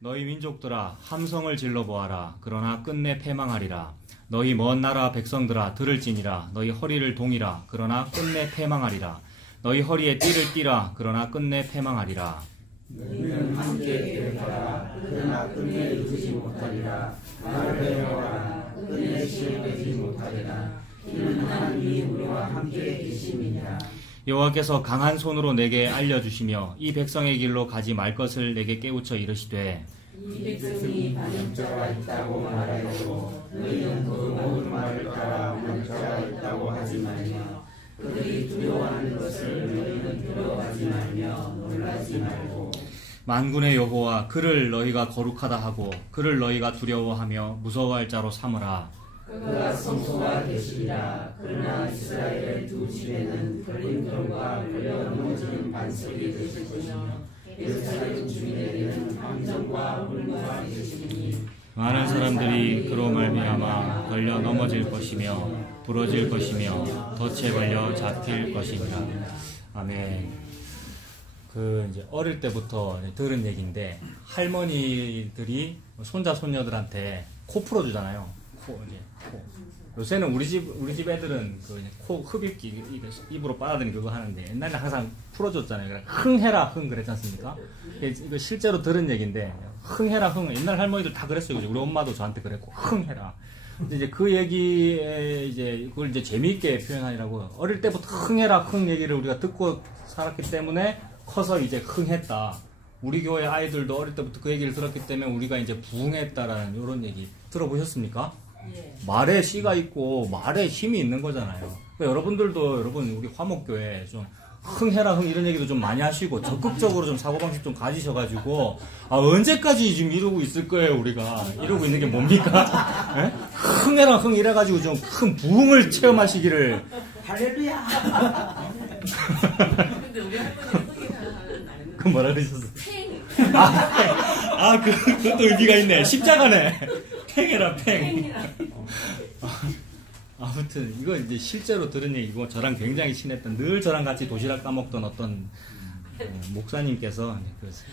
너희 민족들아 함성을 질러 보아라. 그러나 끝내 패망하리라. 너희 먼 나라 백성들아 들을지니라. 너희 허리를 동이라. 그러나 끝내 패망하리라. 너희 허리에 띠를 띠라. 그러나 끝내 패망하리라. 너희는 함께 계획하라. 그러나 끝내 이루지 못하리라. 말을 배워라. 끝내 실행되지 못하리라. 이는 하나님이 우리와 함께 계심이니라. 여호와께서 강한 손으로 내게 알려주시며 이 백성의 길로 가지 말 것을 내게 깨우쳐 이르시되 이 백성이 반역자가 있다고 말하여도 너희는 그 모든 말을 따라 반역자가 있다고 하지 말며 그들이 두려워하는 것을 너희는 두려워하지 말며 놀라지 말고 만군의 여호와 그를 너희가 거룩하다 하고 그를 너희가 두려워하며 무서워할 자로 삼으라. 그가 성소가 되시리라. 그러나 이스라엘의 두 집에는 걸림돌과 걸려 넘어지는 반석이 되실 것이며 예루살렘 주민에게는 함정과 울무가 되시리니 많은 사람들이 그로 말미암아 걸려 넘어질 것이며 부러질 것이며 덫에 걸려 잡힐 것이니라. 아멘. 이제 어릴 때부터 들은 얘기인데 할머니들이 손자 손녀들한테 코 풀어주잖아요. 코. 요새는 우리 집 애들은 코 흡입기 입으로 빨아들이는 그거 하는데 옛날에 항상 풀어줬잖아요. 흥해라 흥 그랬지 않습니까? 이거 실제로 들은 얘기인데 흥해라 흥 옛날 할머니들 다 그랬어요. 우리 엄마도 저한테 그랬고 흥해라. 근데 이제 그 얘기에 그걸 재미있게 표현하느라고 어릴 때부터 흥해라 흥 얘기를 우리가 듣고 살았기 때문에 커서 이제 흥했다. 우리 교회 아이들도 어릴 때부터 그 얘기를 들었기 때문에 우리가 이제 부흥했다라는 이런 얘기 들어보셨습니까? 말에 씨가 있고 말에 힘이 있는 거잖아요. 여러분들도 우리 화목교회 좀 흥해라 흥 이런 얘기도 좀 많이 하시고 적극적으로 좀 사고방식 좀 가지셔가지고 언제까지 지금 이러고 있을 거예요 우리가. 이러고 있는 게 뭡니까? 네? 흥해라 흥 이래가지고 좀 큰 부흥을 체험하시기를. 할렐루야. 근데 우리 할머니는 그 뭐라 그러셨어? 그것도 의미가 있네. 십자가네. 팽해라 팽. 아무튼 이거 이제 실제로 들은 얘기고 저랑 굉장히 친했던 늘 저랑 같이 도시락 까먹던 어떤 목사님께서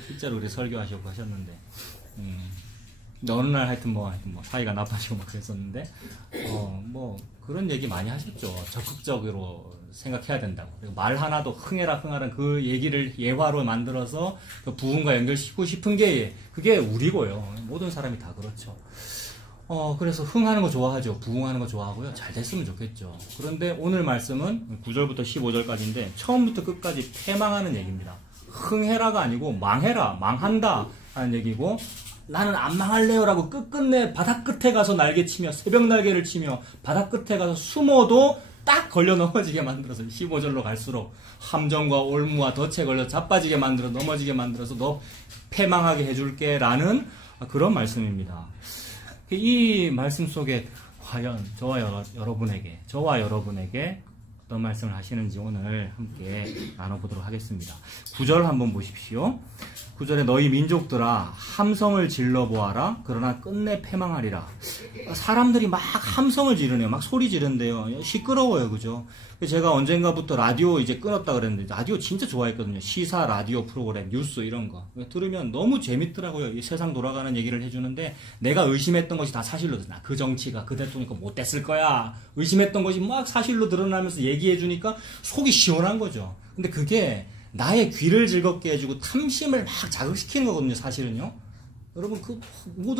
실제로 우리 설교하시고 하셨는데 어느 날 하여튼 뭐 사이가 나빠지고 막 그랬었는데 뭐 그런 얘기 많이 하셨죠. 적극적으로 생각해야 된다고. 그리고 말 하나도 흥해라 흥하라 그 얘기를 예화로 만들어서 그 부흥과 연결시키고 싶은 게 그게 우리고요. 모든 사람이 다 그렇죠. 그래서 흥하는 거 좋아하죠. 부흥하는 거 좋아하고요. 잘 됐으면 좋겠죠. 그런데 오늘 말씀은 9절부터 15절까지인데 처음부터 끝까지 패망하는 얘기입니다. 흥해라가 아니고 망해라, 망한다 하는 얘기고 나는 안 망할래요라고 끝끝내 바닥 끝에 가서 날개치며 새벽 날개를 치며 바닥 끝에 가서 숨어도 딱 걸려 넘어지게 만들어서 15절로 갈수록 함정과 올무와 덫에 걸려 자빠지게 만들어 넘어지게 만들어서 너 패망하게 해줄게 라는 그런 말씀입니다. 이 말씀 속에 과연 저와 여러분에게 어떤 말씀을 하시는지 오늘 함께 나눠보도록 하겠습니다. 9절 한번 보십시오. 9절에 너희 민족들아 함성을 질러보아라. 그러나 끝내 패망하리라. 사람들이 막 함성을 지르네요. 막 소리 지른대요. 시끄러워요. 그죠? 제가 언젠가부터 라디오 이제 끊었다 그랬는데 라디오 진짜 좋아했거든요. 시사 라디오 프로그램, 뉴스 이런 거 들으면 너무 재밌더라고요. 이 세상 돌아가는 얘기를 해주는데 내가 의심했던 것이 다 사실로 드러나. 그 정치가 그 대통령이 못됐을 거야. 의심했던 것이 막 사실로 드러나면서 얘기해주니까 속이 시원한 거죠. 근데 그게 나의 귀를 즐겁게 해주고 탐심을 막 자극시키는 거거든요. 사실은요. 여러분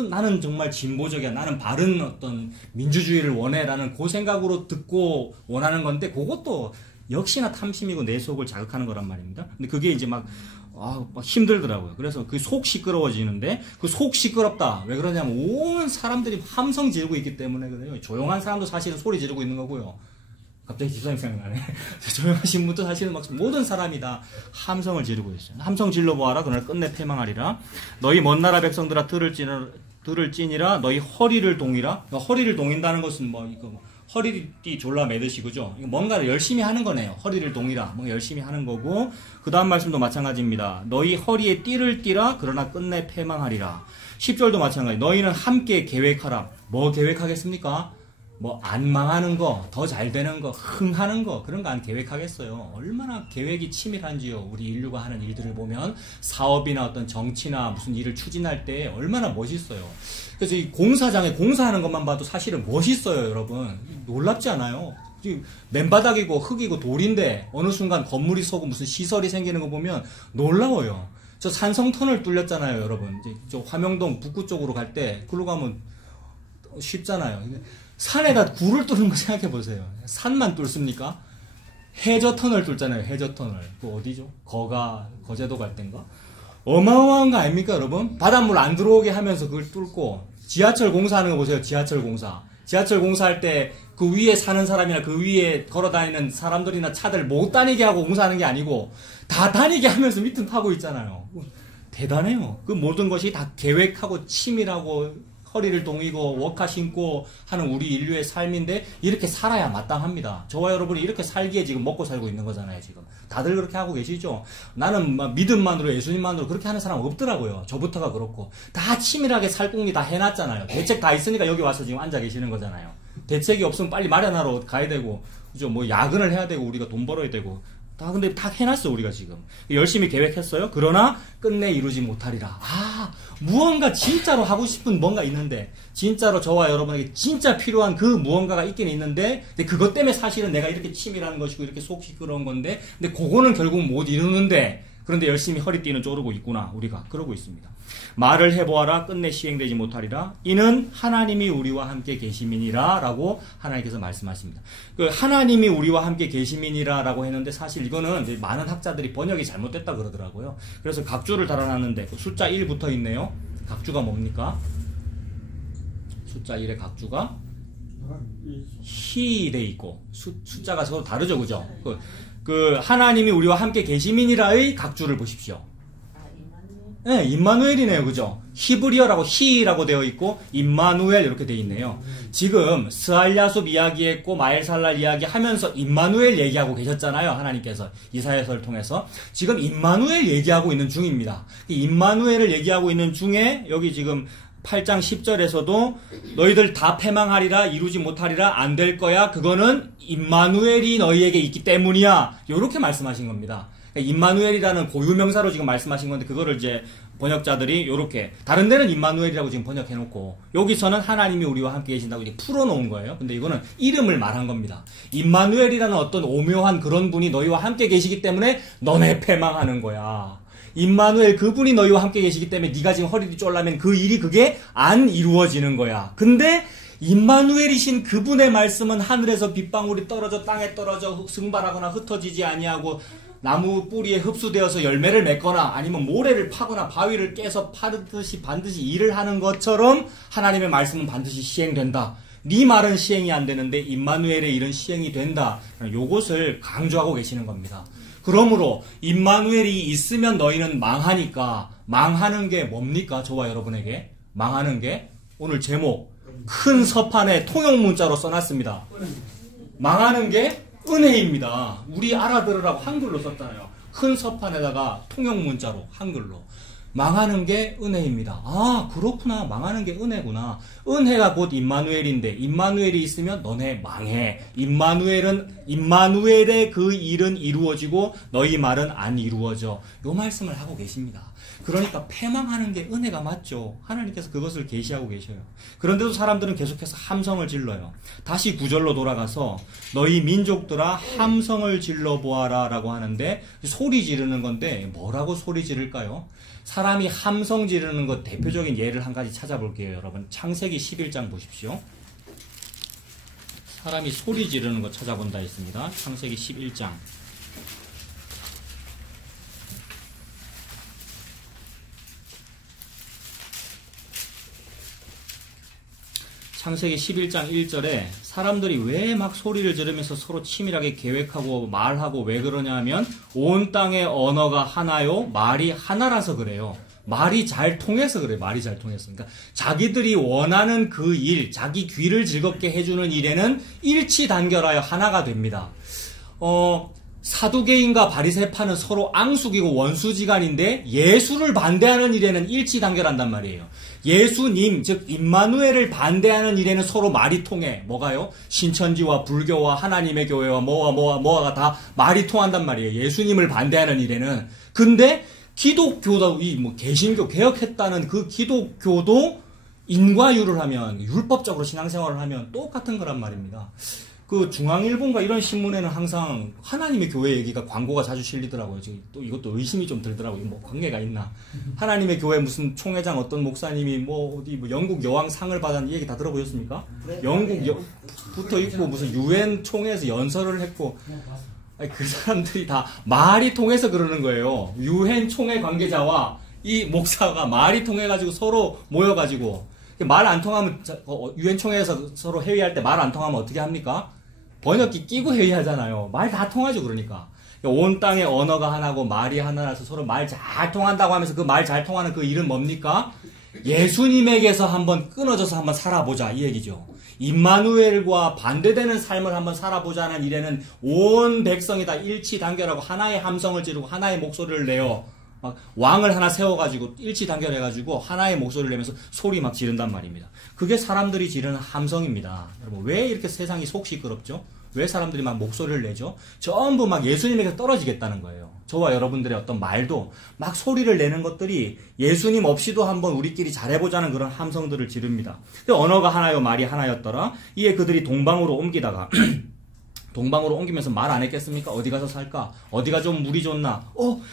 나는 정말 진보적이야. 나는 바른 어떤 민주주의를 원해. 라는 그 생각으로 듣고 원하는 건데 그것도 역시나 탐심이고 내 속을 자극하는 거란 말입니다. 근데 그게 이제 막 힘들더라고요. 그래서 그 속 시끄러워지는데 그 속 시끄럽다. 왜 그러냐면 온 사람들이 함성 지르고 있기 때문에 그래요. 조용한 사람도 사실은 소리 지르고 있는 거고요. 갑자기 집사님 생각나네. 조용하신 분도 사실은 막 모든 사람이 다 함성을 지르고 있어요. 함성 질러보아라. 그러나 끝내 패망하리라. 너희 먼 나라 백성들아 들을지니라. 너희 허리를 동이라. 허리를 동인다는 것은 허리띠 졸라 매듯이 그죠? 뭔가를 열심히 하는 거네요. 허리를 동이라. 열심히 하는 거고 그 다음 말씀도 마찬가지입니다. 너희 허리에 띠를 띠라. 그러나 끝내 패망하리라. 10절도 마찬가지. 너희는 함께 계획하라. 뭐 계획하겠습니까? 뭐 안 망하는 거, 더 잘 되는 거, 흥하는 거 그런 거 안 계획하겠어요. 얼마나 계획이 치밀한지요. 우리 인류가 하는 일들을 보면 사업이나 어떤 정치나 무슨 일을 추진할 때 얼마나 멋있어요. 그래서 이 공사장에 공사하는 것만 봐도 사실은 멋있어요, 여러분. 놀랍지 않아요? 맨바닥이고 흙이고 돌인데 어느 순간 건물이 서고 무슨 시설이 생기는 거 보면 놀라워요. 저 산성터널 뚫렸잖아요, 여러분. 이제 저 화명동 북구 쪽으로 갈 때 그러고 가면 쉽잖아요. 산에다 굴을 뚫는 거 생각해 보세요. 산만 뚫습니까? 해저터널 뚫잖아요. 해저터널. 그 어디죠? 거제도 갈 땐가? 어마어마한 거 아닙니까, 여러분? 바닷물 안 들어오게 하면서 그걸 뚫고 지하철 공사하는 거 보세요. 지하철 공사. 지하철 공사할 때 그 위에 사는 사람이나 그 위에 걸어 다니는 사람들이나 차들 못 다니게 하고 공사하는 게 아니고 다 다니게 하면서 밑은 파고 있잖아요. 대단해요. 그 모든 것이 다 계획하고 치밀하고 허리를 동이고 워카 신고 하는 우리 인류의 삶인데 이렇게 살아야 마땅합니다. 저와 여러분이 이렇게 살기에 지금 먹고 살고 있는 거잖아요. 지금 다들 그렇게 하고 계시죠. 나는 믿음만으로 예수님만으로 그렇게 하는 사람 없더라고요. 저부터가 그렇고 다 치밀하게 살궁리 다 해놨잖아요. 대책 다 있으니까 여기 와서 지금 앉아 계시는 거잖아요. 대책이 없으면 빨리 마련하러 가야 되고 그죠? 뭐 야근을 해야 되고 우리가 돈 벌어야 되고 다 근데 다 해놨어 우리가 지금 열심히 계획했어요. 그러나 끝내 이루지 못하리라. 무언가 진짜로 하고 싶은 뭔가 있는데 진짜로 저와 여러분에게 진짜 필요한 그 무언가가 있긴 있는데 근데 그것 때문에 사실은 내가 이렇게 치밀한 것이고 이렇게 속 시끄러운 건데 근데 그거는 결국 못 이루는데 그런데 열심히 허리띠는 쪼르고 있구나 우리가 그러고 있습니다. 말을 해보아라 끝내 시행되지 못하리라. 이는 하나님이 우리와 함께 계심이니라 라고 하나님께서 말씀하십니다. 그 하나님이 우리와 함께 계심이니라 라고 했는데 사실 이거는 이제 많은 학자들이 번역이 잘못됐다 그러더라고요. 그래서 각주를 달아놨는데 그 숫자 1 붙어 있네요. 각주가 뭡니까? 숫자 1의 각주가 he 돼 있고 숫자가 서로 다르죠, 그죠? 그 하나님이 우리와 함께 계심이니라의 각주를 보십시오. 네, 임마누엘이네요, 그죠? 히브리어라고 히라고 되어 있고 임마누엘 이렇게 되어 있네요. 지금 스알야숲 이야기했고 마엘살랄 이야기하면서 임마누엘 얘기하고 계셨잖아요, 하나님께서 이사야서를 통해서. 지금 임마누엘 얘기하고 있는 중입니다. 임마누엘을 얘기하고 있는 중에 여기 지금 8장 10절에서도 너희들 다 패망하리라 이루지 못하리라 안 될 거야 그거는 임마누엘이 너희에게 있기 때문이야 이렇게 말씀하신 겁니다. 임마누엘이라는 고유명사로 지금 말씀하신 건데 그거를 이제 번역자들이 이렇게 다른 데는 임마누엘이라고 지금 번역해놓고 여기서는 하나님이 우리와 함께 계신다고 이제 풀어놓은 거예요. 근데 이거는 이름을 말한 겁니다. 임마누엘이라는 어떤 오묘한 그런 분이 너희와 함께 계시기 때문에 너네 패망하는 거야. 임마누엘 그분이 너희와 함께 계시기 때문에 네가 지금 허리를 쫄라면 그 일이 그게 안 이루어지는 거야. 근데 임마누엘이신 그분의 말씀은 하늘에서 빗방울이 떨어져 땅에 떨어져 승발하거나 흩어지지 아니하고 나무 뿌리에 흡수되어서 열매를 맺거나 아니면 모래를 파거나 바위를 깨서 파듯이 반드시 일을 하는 것처럼 하나님의 말씀은 반드시 시행된다. 네 말은 시행이 안 되는데 임마누엘의 일은 시행이 된다. 요것을 강조하고 계시는 겁니다. 그러므로 임마누엘이 있으면 너희는 망하니까 망하는 게 뭡니까? 저와 여러분에게 망하는 게 오늘 제목 큰 서판에 통용 문자로 써놨습니다. 망하는 게 은혜입니다. 우리 알아들으라고 한글로 썼잖아요. 큰 서판에다가 통용 문자로 한글로 망하는 게 은혜입니다. 아 그렇구나. 망하는 게 은혜구나. 은혜가 곧 임마누엘인데 임마누엘이 있으면 너네 망해. 임마누엘의 그 일은 이루어지고 너희 말은 안 이루어져. 요 말씀을 하고 계십니다. 그러니까 패망하는 게 은혜가 맞죠. 하나님께서 그것을 계시하고 계셔요. 그런데도 사람들은 계속해서 함성을 질러요. 다시 9절로 돌아가서 너희 민족들아 함성을 질러보아라 라고 하는데 소리 지르는 건데 뭐라고 소리 지를까요? 사람이 함성 지르는 것 대표적인 예를 한 가지 찾아볼게요. 여러분 창세기 11장 보십시오. 사람이 소리 지르는 것 찾아본다 했습니다. 창세기 11장 창세기 11장 1절에 사람들이 왜 막 소리를 지르면서 서로 치밀하게 계획하고 말하고 왜 그러냐 하면 온 땅의 언어가 하나요? 말이 하나라서 그래요. 말이 잘 통해서 그래요. 말이 잘 통해서. 그러니까 자기들이 원하는 그 일, 자기 귀를 즐겁게 해주는 일에는 일치단결하여 하나가 됩니다. 사두개인과 바리새파는 서로 앙숙이고 원수지간인데 예수를 반대하는 일에는 일치단결한단 말이에요. 예수님, 즉 임마누엘을 반대하는 일에는 서로 말이 통해. 뭐가요? 신천지와 불교와 하나님의 교회와 뭐가 다 말이 통한단 말이에요. 예수님을 반대하는 일에는. 근데 기독교도 개신교 개혁했다는 그 기독교도 인과유를 하면, 율법적으로 신앙생활을 하면 똑같은 거란 말입니다. 그 중앙일본과 이런 신문에는 항상 하나님의 교회 얘기가 광고가 자주 실리더라고요. 또 이것도 의심이 좀 들더라고요. 뭐 관계가 있나? 하나님의 교회 무슨 총회장 어떤 목사님이 어디 영국 여왕상을 받았는 이 얘기 다 들어보셨습니까? 영국 붙어 있고 무슨 유엔 총회에서 연설을 했고. 아니, 그 사람들이 다 말이 통해서 그러는 거예요. 유엔 총회 관계자와 이 목사가 말이 통해가지고 서로 모여가지고 말 안 통하면 유엔 총회에서 서로 회의할 때 말 안 통하면 어떻게 합니까? 번역기 끼고 회의하잖아요. 말 다 통하죠. 그러니까 온 땅의 언어가 하나고 말이 하나라서 서로 말 잘 통한다고 하면서 그 말 잘 통하는 그 일은 뭡니까? 예수님에게서 한번 끊어져서 한번 살아보자 이 얘기죠. 임마누엘과 반대되는 삶을 한번 살아보자는 일에는 온 백성이 다 일치단결하고 하나의 함성을 지르고 하나의 목소리를 내어 막 왕을 하나 세워가지고 일치단결해가지고 하나의 목소리를 내면서 소리 막 지른단 말입니다. 그게 사람들이 지르는 함성입니다. 여러분 왜 이렇게 세상이 속 시끄럽죠? 왜 사람들이 막 목소리를 내죠? 전부 막 예수님에게 떨어지겠다는 거예요. 저와 여러분들의 어떤 말도 막 소리를 내는 것들이 예수님 없이도 한번 우리끼리 잘해보자는 그런 함성들을 지릅니다. 근데 언어가 하나요 말이 하나였더라. 이에 그들이 동방으로 옮기다가 동방으로 옮기면서 말 안 했겠습니까? 어디 가서 살까? 어디가 좀 물이 좋나?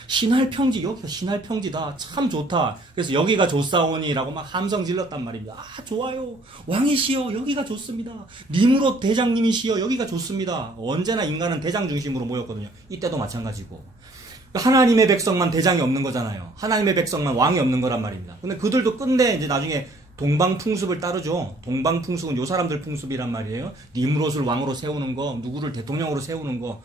신할평지, 여기가 신할평지다. 참 좋다. 그래서 여기가 좋사오니라고 막 함성 질렀단 말입니다. 아, 좋아요. 왕이시여, 여기가 좋습니다. 니무롯 대장님이시여, 여기가 좋습니다. 언제나 인간은 대장 중심으로 모였거든요. 이때도 마찬가지고. 하나님의 백성만 대장이 없는 거잖아요. 하나님의 백성만 왕이 없는 거란 말입니다. 근데 그들도 끝내 이제 나중에 동방 풍습을 따르죠. 동방 풍습은 요 사람들 풍습이란 말이에요. 니무롯을 왕으로 세우는 거, 누구를 대통령으로 세우는 거.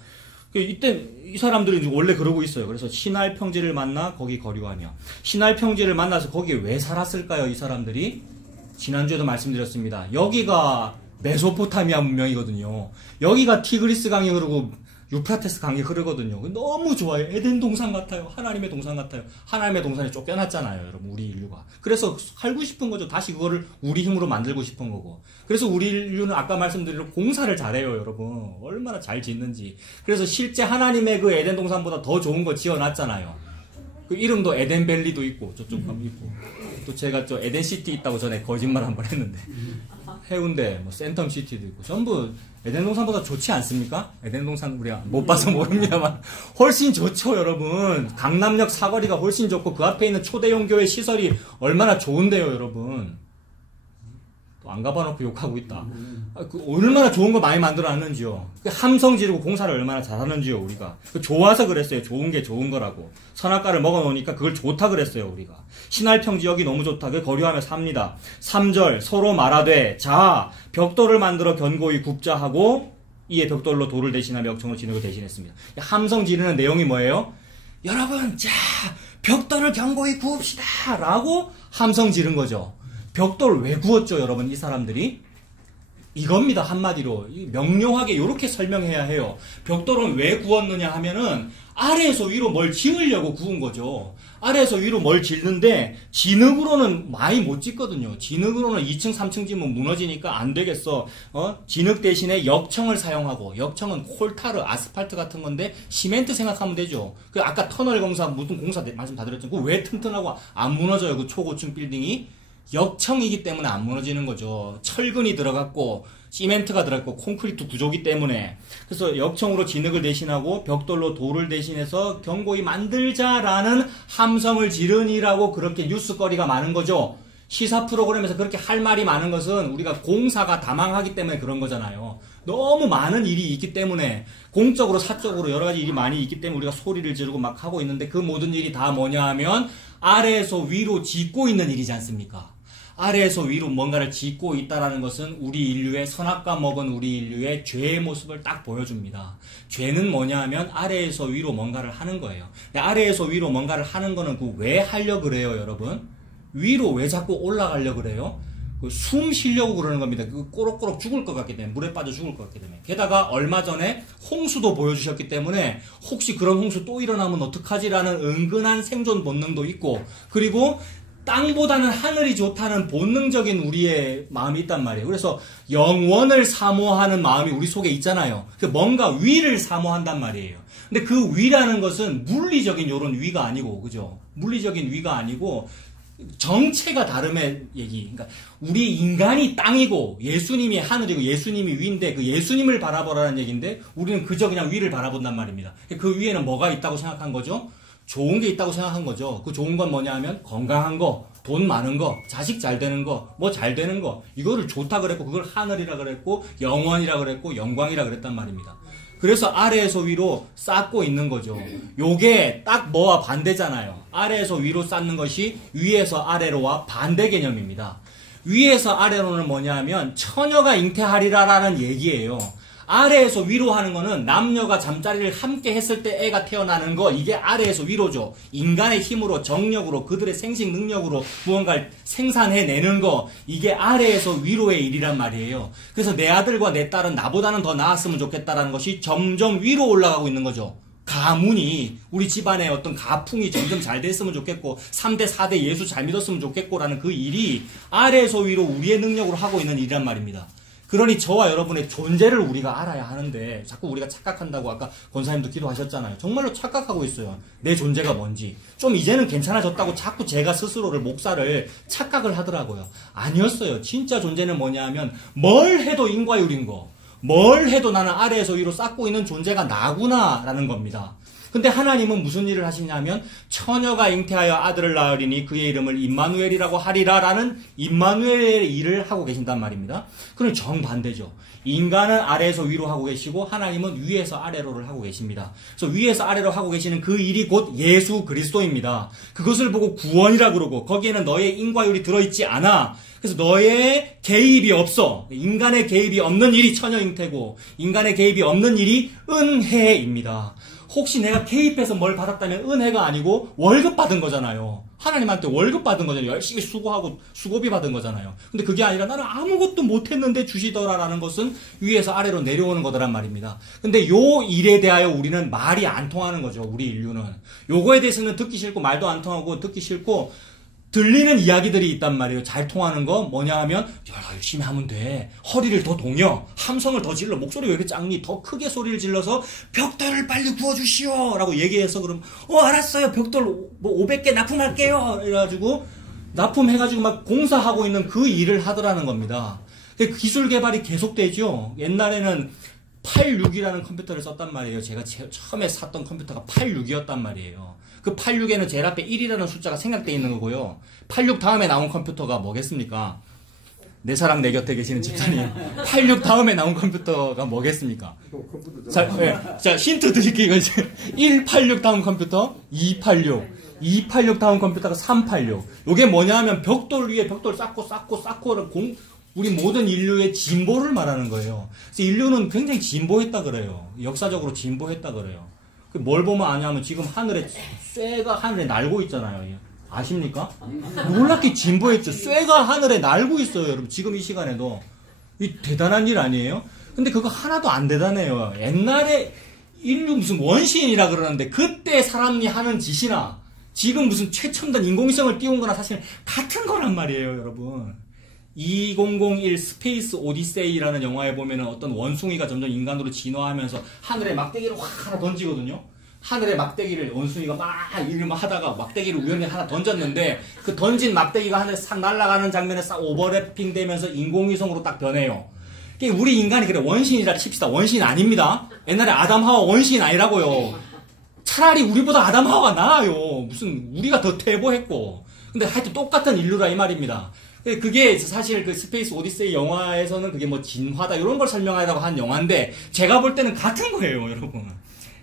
이때 이 사람들이 원래 그러고 있어요. 그래서 신할평지를 만나 거기 거류하며. 신할평지를 만나서 거기에 왜 살았을까요? 이 사람들이. 지난주에도 말씀드렸습니다. 여기가 메소포타미아 문명이거든요. 여기가 티그리스 강이 흐르고 유프라테스 강이 흐르거든요. 너무 좋아요. 에덴 동산 같아요. 하나님의 동산 같아요. 하나님의 동산에 쫓겨났잖아요, 여러분. 우리 인류가. 그래서 살고 싶은 거죠. 다시 그거를 우리 힘으로 만들고 싶은 거고. 그래서 우리 인류는 아까 말씀드린 공사를 잘해요, 여러분. 얼마나 잘 짓는지. 그래서 실제 하나님의 그 에덴 동산보다 더 좋은 거 지어놨잖아요. 그 이름도 에덴밸리도 있고 저쪽 가면 있고. 또 제가 저 에덴시티 있다고 전에 거짓말 한번 했는데. 해운대, 센텀시티도 있고 전부 에덴 동산보다 좋지 않습니까? 에덴 동산 우리가 못 봐서 모릅니다만 훨씬 좋죠, 여러분. 강남역 사거리가 훨씬 좋고 그 앞에 있는 초대형 교회 시설이 얼마나 좋은데요, 여러분. 또 안 가봐놓고 욕하고 있다. 얼마나 좋은 거 많이 만들어놨는지요. 함성 지르고 공사를 얼마나 잘하는지요, 우리가. 좋아서 그랬어요. 좋은 게 좋은 거라고. 선악과를 먹어놓으니까 그걸 좋다 그랬어요, 우리가. 신할평지 여기 너무 좋다. 그 거류하며 삽니다. 3절 서로 말하되 자 벽돌을 만들어 견고히 굽자 하고 이에 벽돌로 돌을 대신하며 역청으로 진흙을 대신했습니다. 함성 지르는 내용이 뭐예요? 여러분 자 벽돌을 견고히 구웁시다 라고 함성 지른 거죠. 벽돌 왜 구웠죠, 여러분? 이 사람들이 이겁니다. 한마디로 명료하게 이렇게 설명해야 해요. 벽돌은 왜 구웠느냐 하면은 아래에서 위로 뭘 지으려고 구운 거죠. 아래에서 위로 뭘 짓는데 진흙으로는 많이 못 짓거든요. 진흙으로는 2층 3층 짓면 무너지니까 안 되겠어. 진흙 대신에 역청을 사용하고, 역청은 콜타르 아스팔트 같은 건데 시멘트 생각하면 되죠. 그 아까 터널 공사 무슨 공사 말씀 다 드렸죠. 그 왜 튼튼하고 안 무너져요, 그 초고층 빌딩이? 역청이기 때문에 안 무너지는 거죠. 철근이 들어갔고 시멘트가 들어갔고 콘크리트 구조기 때문에. 그래서 역청으로 진흙을 대신하고 벽돌로 돌을 대신해서 견고히 만들자라는 함성을 지르니라고 그렇게 뉴스거리가 많은 거죠. 시사 프로그램에서 그렇게 할 말이 많은 것은 우리가 공사가 다망하기 때문에 그런 거잖아요. 너무 많은 일이 있기 때문에, 공적으로 사적으로 여러 가지 일이 많이 있기 때문에 우리가 소리를 지르고 막 하고 있는데, 그 모든 일이 다 뭐냐 하면 아래에서 위로 짓고 있는 일이지 않습니까? 아래에서 위로 뭔가를 짓고 있다는 것은 우리 인류의 선악과 먹은 우리 인류의 죄의 모습을 딱 보여줍니다. 죄는 뭐냐 하면 아래에서 위로 뭔가를 하는 거예요. 아래에서 위로 뭔가를 하는 거는 왜 하려고 그래요, 여러분? 위로 왜 자꾸 올라가려고 그래요? 숨 쉬려고 그러는 겁니다. 꼬록꼬록 죽을 것 같기 때문에, 물에 빠져 죽을 것 같기 때문에. 게다가 얼마 전에 홍수도 보여주셨기 때문에 혹시 그런 홍수 또 일어나면 어떡하지라는 은근한 생존 본능도 있고, 그리고 땅보다는 하늘이 좋다는 본능적인 우리의 마음이 있단 말이에요. 그래서 영원을 사모하는 마음이 우리 속에 있잖아요. 뭔가 위를 사모한단 말이에요. 근데 그 위라는 것은 물리적인 요런 위가 아니고, 그죠? 물리적인 위가 아니고 정체가 다름의 얘기. 그러니까 우리 인간이 땅이고 예수님이 하늘이고 예수님이 위인데 그 예수님을 바라보라는 얘기인데 우리는 그저 그냥 위를 바라본단 말입니다. 그 위에는 뭐가 있다고 생각한 거죠? 좋은 게 있다고 생각한 거죠. 그 좋은 건 뭐냐 하면 건강한 거, 돈 많은 거, 자식 잘 되는 거, 뭐 잘 되는 거, 이거를 좋다 그랬고 그걸 하늘이라 그랬고 영원이라 그랬고 영광이라 그랬단 말입니다. 그래서 아래에서 위로 쌓고 있는 거죠. 요게 딱 뭐와 반대잖아요. 아래에서 위로 쌓는 것이 위에서 아래로와 반대 개념입니다. 위에서 아래로는 뭐냐 하면 처녀가 잉태하리라라는 얘기예요. 아래에서 위로 하는 거는 남녀가 잠자리를 함께 했을 때 애가 태어나는 거, 이게 아래에서 위로죠. 인간의 힘으로, 정력으로, 그들의 생식 능력으로 무언가를 생산해내는 거, 이게 아래에서 위로의 일이란 말이에요. 그래서 내 아들과 내 딸은 나보다는 더 나았으면 좋겠다라는 것이 점점 위로 올라가고 있는 거죠. 가문이, 우리 집안의 어떤 가풍이 점점 잘 됐으면 좋겠고 3대 4대 예수 잘 믿었으면 좋겠고라는 그 일이 아래에서 위로 우리의 능력으로 하고 있는 일이란 말입니다. 그러니 저와 여러분의 존재를 우리가 알아야 하는데 자꾸 우리가 착각한다고 아까 권사님도 기도하셨잖아요. 정말로 착각하고 있어요. 내 존재가 뭔지. 좀 이제는 괜찮아졌다고 자꾸 제가 스스로를 목사를 착각을 하더라고요. 아니었어요. 진짜 존재는 뭐냐 하면 뭘 해도 인과율인 거. 뭘 해도 나는 아래에서 위로 쌓고 있는 존재가 나구나라는 겁니다. 근데 하나님은 무슨 일을 하시냐면 처녀가 잉태하여 아들을 낳으리니 그의 이름을 임마누엘이라고 하리라라는 임마누엘의 일을 하고 계신단 말입니다. 그럼 정반대죠. 인간은 아래에서 위로 하고 계시고 하나님은 위에서 아래로를 하고 계십니다. 그래서 위에서 아래로 하고 계시는 그 일이 곧 예수 그리스도입니다. 그것을 보고 구원이라 그러고 거기에는 너의 인과율이 들어있지 않아. 그래서 너의 개입이 없어. 인간의 개입이 없는 일이 처녀 잉태고 인간의 개입이 없는 일이 은혜입니다. 혹시 내가 개입해서 뭘 받았다면 은혜가 아니고 월급 받은 거잖아요. 하나님한테 월급 받은 거잖아요. 열심히 수고하고 수고비 받은 거잖아요. 근데 그게 아니라 나는 아무것도 못했는데 주시더라라는 것은 위에서 아래로 내려오는 거더란 말입니다. 근데 요 일에 대하여 우리는 말이 안 통하는 거죠. 우리 인류는. 요거에 대해서는 듣기 싫고 말도 안 통하고 듣기 싫고 들리는 이야기들이 있단 말이에요. 잘 통하는 거 뭐냐 하면 열심히 하면 돼. 허리를 더 동여. 함성을 더 질러. 목소리 왜 이렇게 작니? 더 크게 소리를 질러서 벽돌을 빨리 구워주시오 라고 얘기해서 그럼 알았어요. 벽돌 뭐 500개 납품할게요. 이래가지고 납품해가지고 막 공사하고 있는 그 일을 하더라는 겁니다. 기술 개발이 계속되죠. 옛날에는 86이라는 컴퓨터를 썼단 말이에요. 제가 처음에 샀던 컴퓨터가 86이었단 말이에요. 그 86에는 제일 앞에 1이라는 숫자가 생략되어 있는 거고요. 86 다음에 나온 컴퓨터가 뭐겠습니까? 내 사랑 내 곁에 계시는 집사님. 86 다음에 나온 컴퓨터가 뭐겠습니까? 자, 힌트 드릴게요. 186 다음 컴퓨터 286. 286 다음 컴퓨터가 386. 이게 뭐냐 하면 벽돌 위에 벽돌 쌓고 우리 모든 인류의 진보를 말하는 거예요. 그래서 인류는 굉장히 진보했다 그래요. 역사적으로 진보했다 그래요. 뭘 보면 아냐면 지금 쇠가 하늘에 날고 있잖아요. 아십니까? 놀랍게 진보했죠. 쇠가 하늘에 날고 있어요, 여러분. 지금 이 시간에도. 이 대단한 일 아니에요? 근데 그거 하나도 안 대단해요. 옛날에 인류 무슨 원시인이라 그러는데 그때 사람이 하는 짓이나 지금 무슨 최첨단 인공위성을 띄운 거나 사실 같은 거란 말이에요, 여러분. 2001 스페이스 오디세이라는 영화에 보면은 어떤 원숭이가 점점 인간으로 진화하면서 하늘에 막대기를 확 하나 던지거든요. 하늘에 막대기를 원숭이가 막 하다가 막대기를 우연히 하나 던졌는데 그 던진 막대기가 하늘에 싹 날아가는 장면에 싹 오버래핑 되면서 인공위성으로 딱 변해요. 우리 인간이 그래 원시인이라 칩시다. 원시인 아닙니다. 옛날에 아담 하와 원시인 아니라고요. 차라리 우리보다 아담 하와가 나아요. 무슨 우리가 더 퇴보했고. 근데 하여튼 똑같은 인류라 이 말입니다. 그게 사실 그 스페이스 오디세이 영화에서는 그게 뭐 진화다 이런 걸 설명하려고 한 영화인데 제가 볼 때는 같은 거예요, 여러분.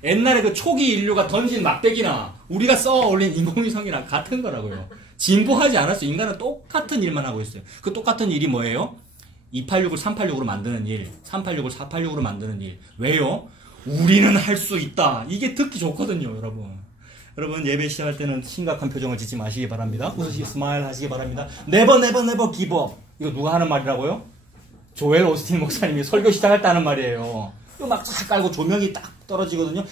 옛날에 그 초기 인류가 던진 막대기나 우리가 써 올린 인공위성이랑 같은 거라고요. 진보하지 않았어요. 인간은 똑같은 일만 하고 있어요. 그 똑같은 일이 뭐예요? 286을 386으로 만드는 일, 386을 486으로 만드는 일. 왜요? 우리는 할 수 있다. 이게 듣기 좋거든요, 여러분. 여러분 예배 시작할 때는 심각한 표정을 짓지 마시기 바랍니다. 웃으시기 스마일 하시기 바랍니다. Never give up. 이거 누가 하는 말이라고요? 조엘 오스틴 목사님이 설교 시작할 때 하는 말이에요. 이거 막 쫙 깔고 조명이 딱 떨어지거든요.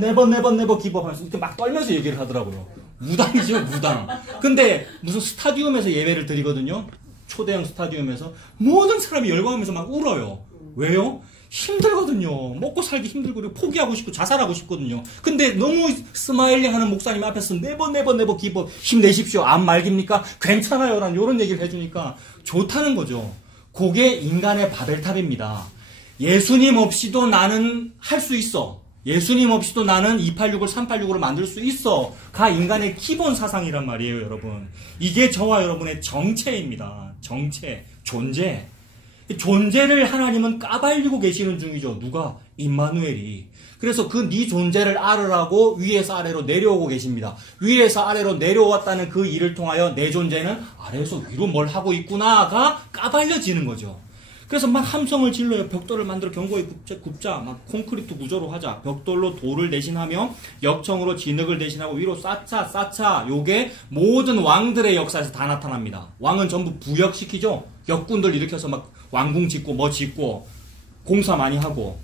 네버 기법 하면서 이렇게 막 떨면서 얘기를 하더라고요. 무당이죠, 무당. 근데 무슨 스타디움에서 예배를 드리거든요. 초대형 스타디움에서 모든 사람이 열광하면서 막 울어요. 왜요? 힘들거든요. 먹고 살기 힘들고 그리고 포기하고 싶고 자살하고 싶거든요. 근데 너무 스마일링 하는 목사님 앞에서 네버 기법 힘내십시오. 암 말깁니까? 괜찮아요. 라는 이런 얘기를 해주니까 좋다는 거죠. 그게 인간의 바벨탑입니다. 예수님 없이도 나는 할 수 있어. 예수님 없이도 나는 286을 386으로 만들 수 있어. 가 인간의 기본 사상이란 말이에요, 여러분. 이게 저와 여러분의 정체입니다. 정체, 존재. 존재를 하나님은 까발리고 계시는 중이죠. 누가? 임마누엘이. 그래서 그 네 존재를 알으라고 위에서 아래로 내려오고 계십니다. 위에서 아래로 내려왔다는 그 일을 통하여 내 존재는 아래에서 위로 뭘 하고 있구나가 까발려지는 거죠. 그래서 막 함성을 질러요. 벽돌을 만들어 견고히 굽자. 막 콘크리트 구조로 하자. 벽돌로 돌을 대신하며 역청으로 진흙을 대신하고 위로 쌓자. 요게 모든 왕들의 역사에서 다 나타납니다. 왕은 전부 부역시키죠. 역군들 일으켜서 막 왕궁 짓고 뭐 짓고 공사 많이 하고.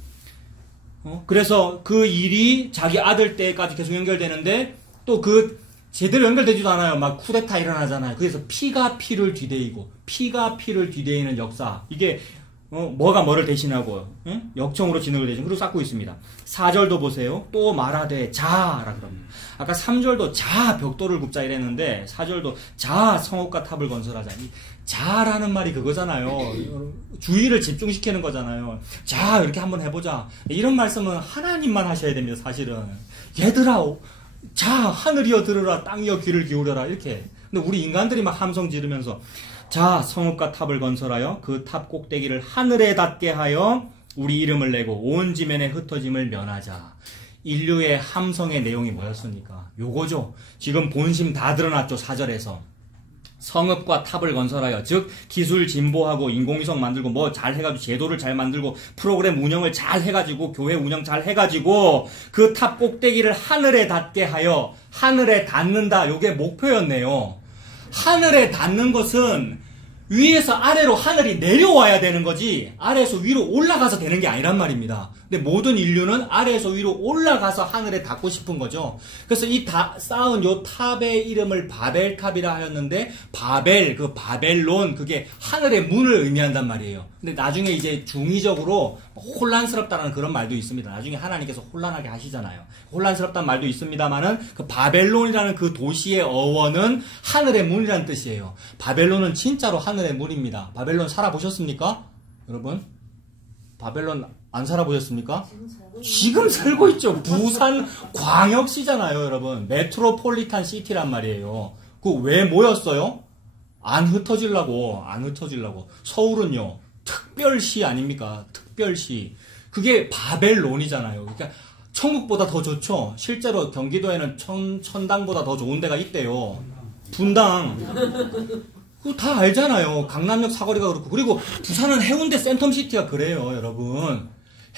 그래서 그 일이 자기 아들 때까지 계속 연결되는데 또 그 제대로 연결되지도 않아요. 막 쿠데타 일어나잖아요. 그래서 피가 피를 뒤대이는 역사. 이게 뭐가 뭐를 대신하고 역청으로 진흙을 대신 그리고 쌓고 있습니다. 4절도 보세요. 또 말하되 자라 그럽니다. 아까 3절도 자 벽돌을 굽자 이랬는데 4절도 자 성읍과 탑을 건설하자. 이 자라는 말이 그거잖아요. 주의를 집중시키는 거잖아요. 자 이렇게 한번 해보자. 이런 말씀은 하나님만 하셔야 됩니다. 사실은. 얘들아 자 하늘이여 들으라 땅이여 귀를 기울여라 이렇게. 근데 우리 인간들이 막 함성 지르면서 자 성읍과 탑을 건설하여 그 탑 꼭대기를 하늘에 닿게 하여 우리 이름을 내고 온 지면에 흩어짐을 면하자. 인류의 함성의 내용이 뭐였습니까? 요거죠. 지금 본심 다 드러났죠. 4절에서. 성읍과 탑을 건설하여 즉 기술 진보하고 인공위성 만들고 뭐 잘 해가지고 제도를 잘 만들고 프로그램 운영을 잘 해가지고 교회 운영 잘 해가지고 그 탑 꼭대기를 하늘에 닿게 하여 하늘에 닿는다. 요게 목표였네요. 하늘에 닿는 것은 위에서 아래로 하늘이 내려와야 되는 거지 아래에서 위로 올라가서 되는 게 아니란 말입니다. 근데 모든 인류는 아래에서 위로 올라가서 하늘에 닿고 싶은 거죠. 그래서 이 쌓은 요 탑의 이름을 바벨탑이라 하였는데 바벨, 그 바벨론 그게 하늘의 문을 의미한단 말이에요. 근데 나중에 이제 중의적으로 혼란스럽다는 그런 말도 있습니다. 나중에 하나님께서 혼란하게 하시잖아요. 혼란스럽다는 말도 있습니다만은 그 바벨론이라는 그 도시의 어원은 하늘의 문이라는 뜻이에요. 바벨론은 진짜로 하늘의 문입니다. 바벨론 살아보셨습니까? 여러분? 바벨론 안 살아보셨습니까? 지금 살고 있죠. 부산 광역시잖아요, 여러분. 메트로폴리탄 시티란 말이에요. 그 왜 모였어요? 안 흩어지려고. 서울은요, 특별시 아닙니까? 특별시. 그게 바벨론이잖아요. 그러니까 천국보다 더 좋죠. 실제로 경기도에는 천당보다 더 좋은 데가 있대요. 분당. 그거 다 알잖아요. 강남역 사거리가 그렇고. 그리고 부산은 해운대 센텀시티가 그래요, 여러분.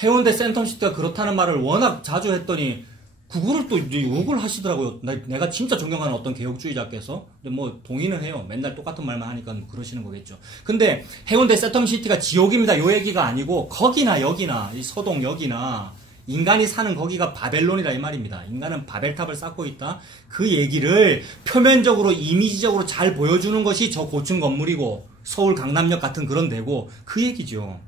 해운대 센텀시티가 그렇다는 말을 워낙 자주 했더니 그거를 또 욕을 하시더라고요. 내가 진짜 존경하는 어떤 개혁주의자께서. 근데 뭐 동의는 해요. 맨날 똑같은 말만 하니까 뭐 그러시는 거겠죠. 근데 해운대 센텀시티가 지옥입니다. 요 얘기가 아니고 거기나 여기나 이 서동역이나 인간이 사는 거기가 바벨론이라 이 말입니다. 인간은 바벨탑을 쌓고 있다. 그 얘기를 표면적으로 이미지적으로 잘 보여주는 것이 저 고층 건물이고 서울 강남역 같은 그런 데고 그 얘기죠.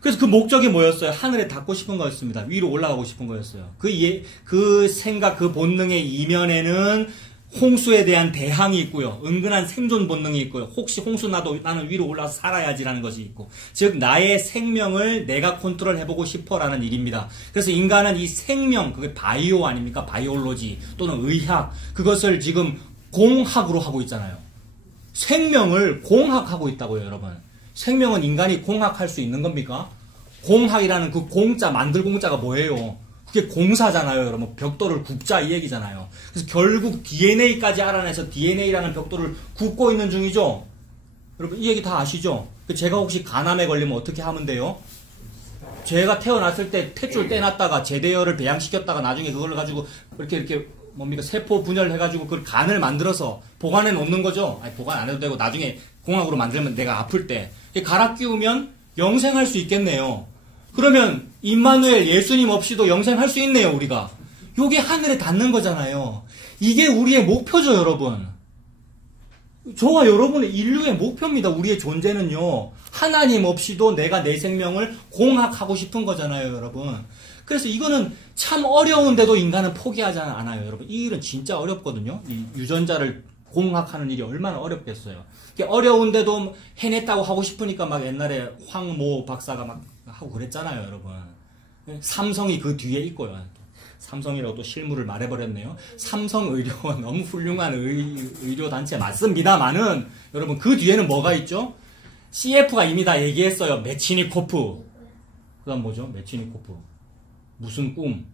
그래서 그 목적이 뭐였어요? 하늘에 닿고 싶은 거였습니다. 위로 올라가고 싶은 거였어요. 그 생각, 그 본능의 이면에는 홍수에 대한 대항이 있고요. 은근한 생존 본능이 있고요. 혹시 홍수 나도 나는 위로 올라서 살아야지라는 것이 있고. 즉 나의 생명을 내가 컨트롤해보고 싶어라는 일입니다. 그래서 인간은 이 생명, 그게 바이오 아닙니까? 바이올로지 또는 의학. 그것을 지금 공학으로 하고 있잖아요. 생명을 공학하고 있다고요, 여러분. 생명은 인간이 공학할 수 있는 겁니까? 공학이라는 그 공자, 만들 공자가 뭐예요? 그게 공사잖아요, 여러분. 벽돌을 굽자 이 얘기잖아요. 그래서 결국 DNA까지 알아내서 DNA라는 벽돌을 굽고 있는 중이죠. 여러분 이 얘기 다 아시죠? 제가 혹시 간암에 걸리면 어떻게 하면 돼요? 제가 태어났을 때 탯줄 떼놨다가 제대열을 배양시켰다가 나중에 그걸 가지고 이렇게 뭡니까? 세포 분열해가지고 그 간을 만들어서 보관해 놓는 거죠. 아니, 보관 안 해도 되고 나중에 공학으로 만들면 내가 아플 때 갈아 끼우면 영생할 수 있겠네요. 그러면 임마누엘 예수님 없이도 영생할 수 있네요, 우리가. 요게 하늘에 닿는 거잖아요. 이게 우리의 목표죠, 여러분. 저와 여러분의 인류의 목표입니다. 우리의 존재는요. 하나님 없이도 내가 내 생명을 공학하고 싶은 거잖아요, 여러분. 그래서 이거는 참 어려운데도 인간은 포기하지 않아요, 여러분. 이 일은 진짜 어렵거든요. 이 유전자를 공학하는 일이 얼마나 어렵겠어요. 어려운데도 해냈다고 하고 싶으니까 막 옛날에 황모 박사가 막 하고 그랬잖아요, 여러분. 삼성이 그 뒤에 있고요. 삼성이라고 또 실물을 말해버렸네요. 삼성의료원 너무 훌륭한 의료단체 맞습니다만은 여러분 그 뒤에는 뭐가 있죠? CF가 이미 다 얘기했어요. 메치니코프. 그 다음 뭐죠? 메치니코프. 무슨 꿈.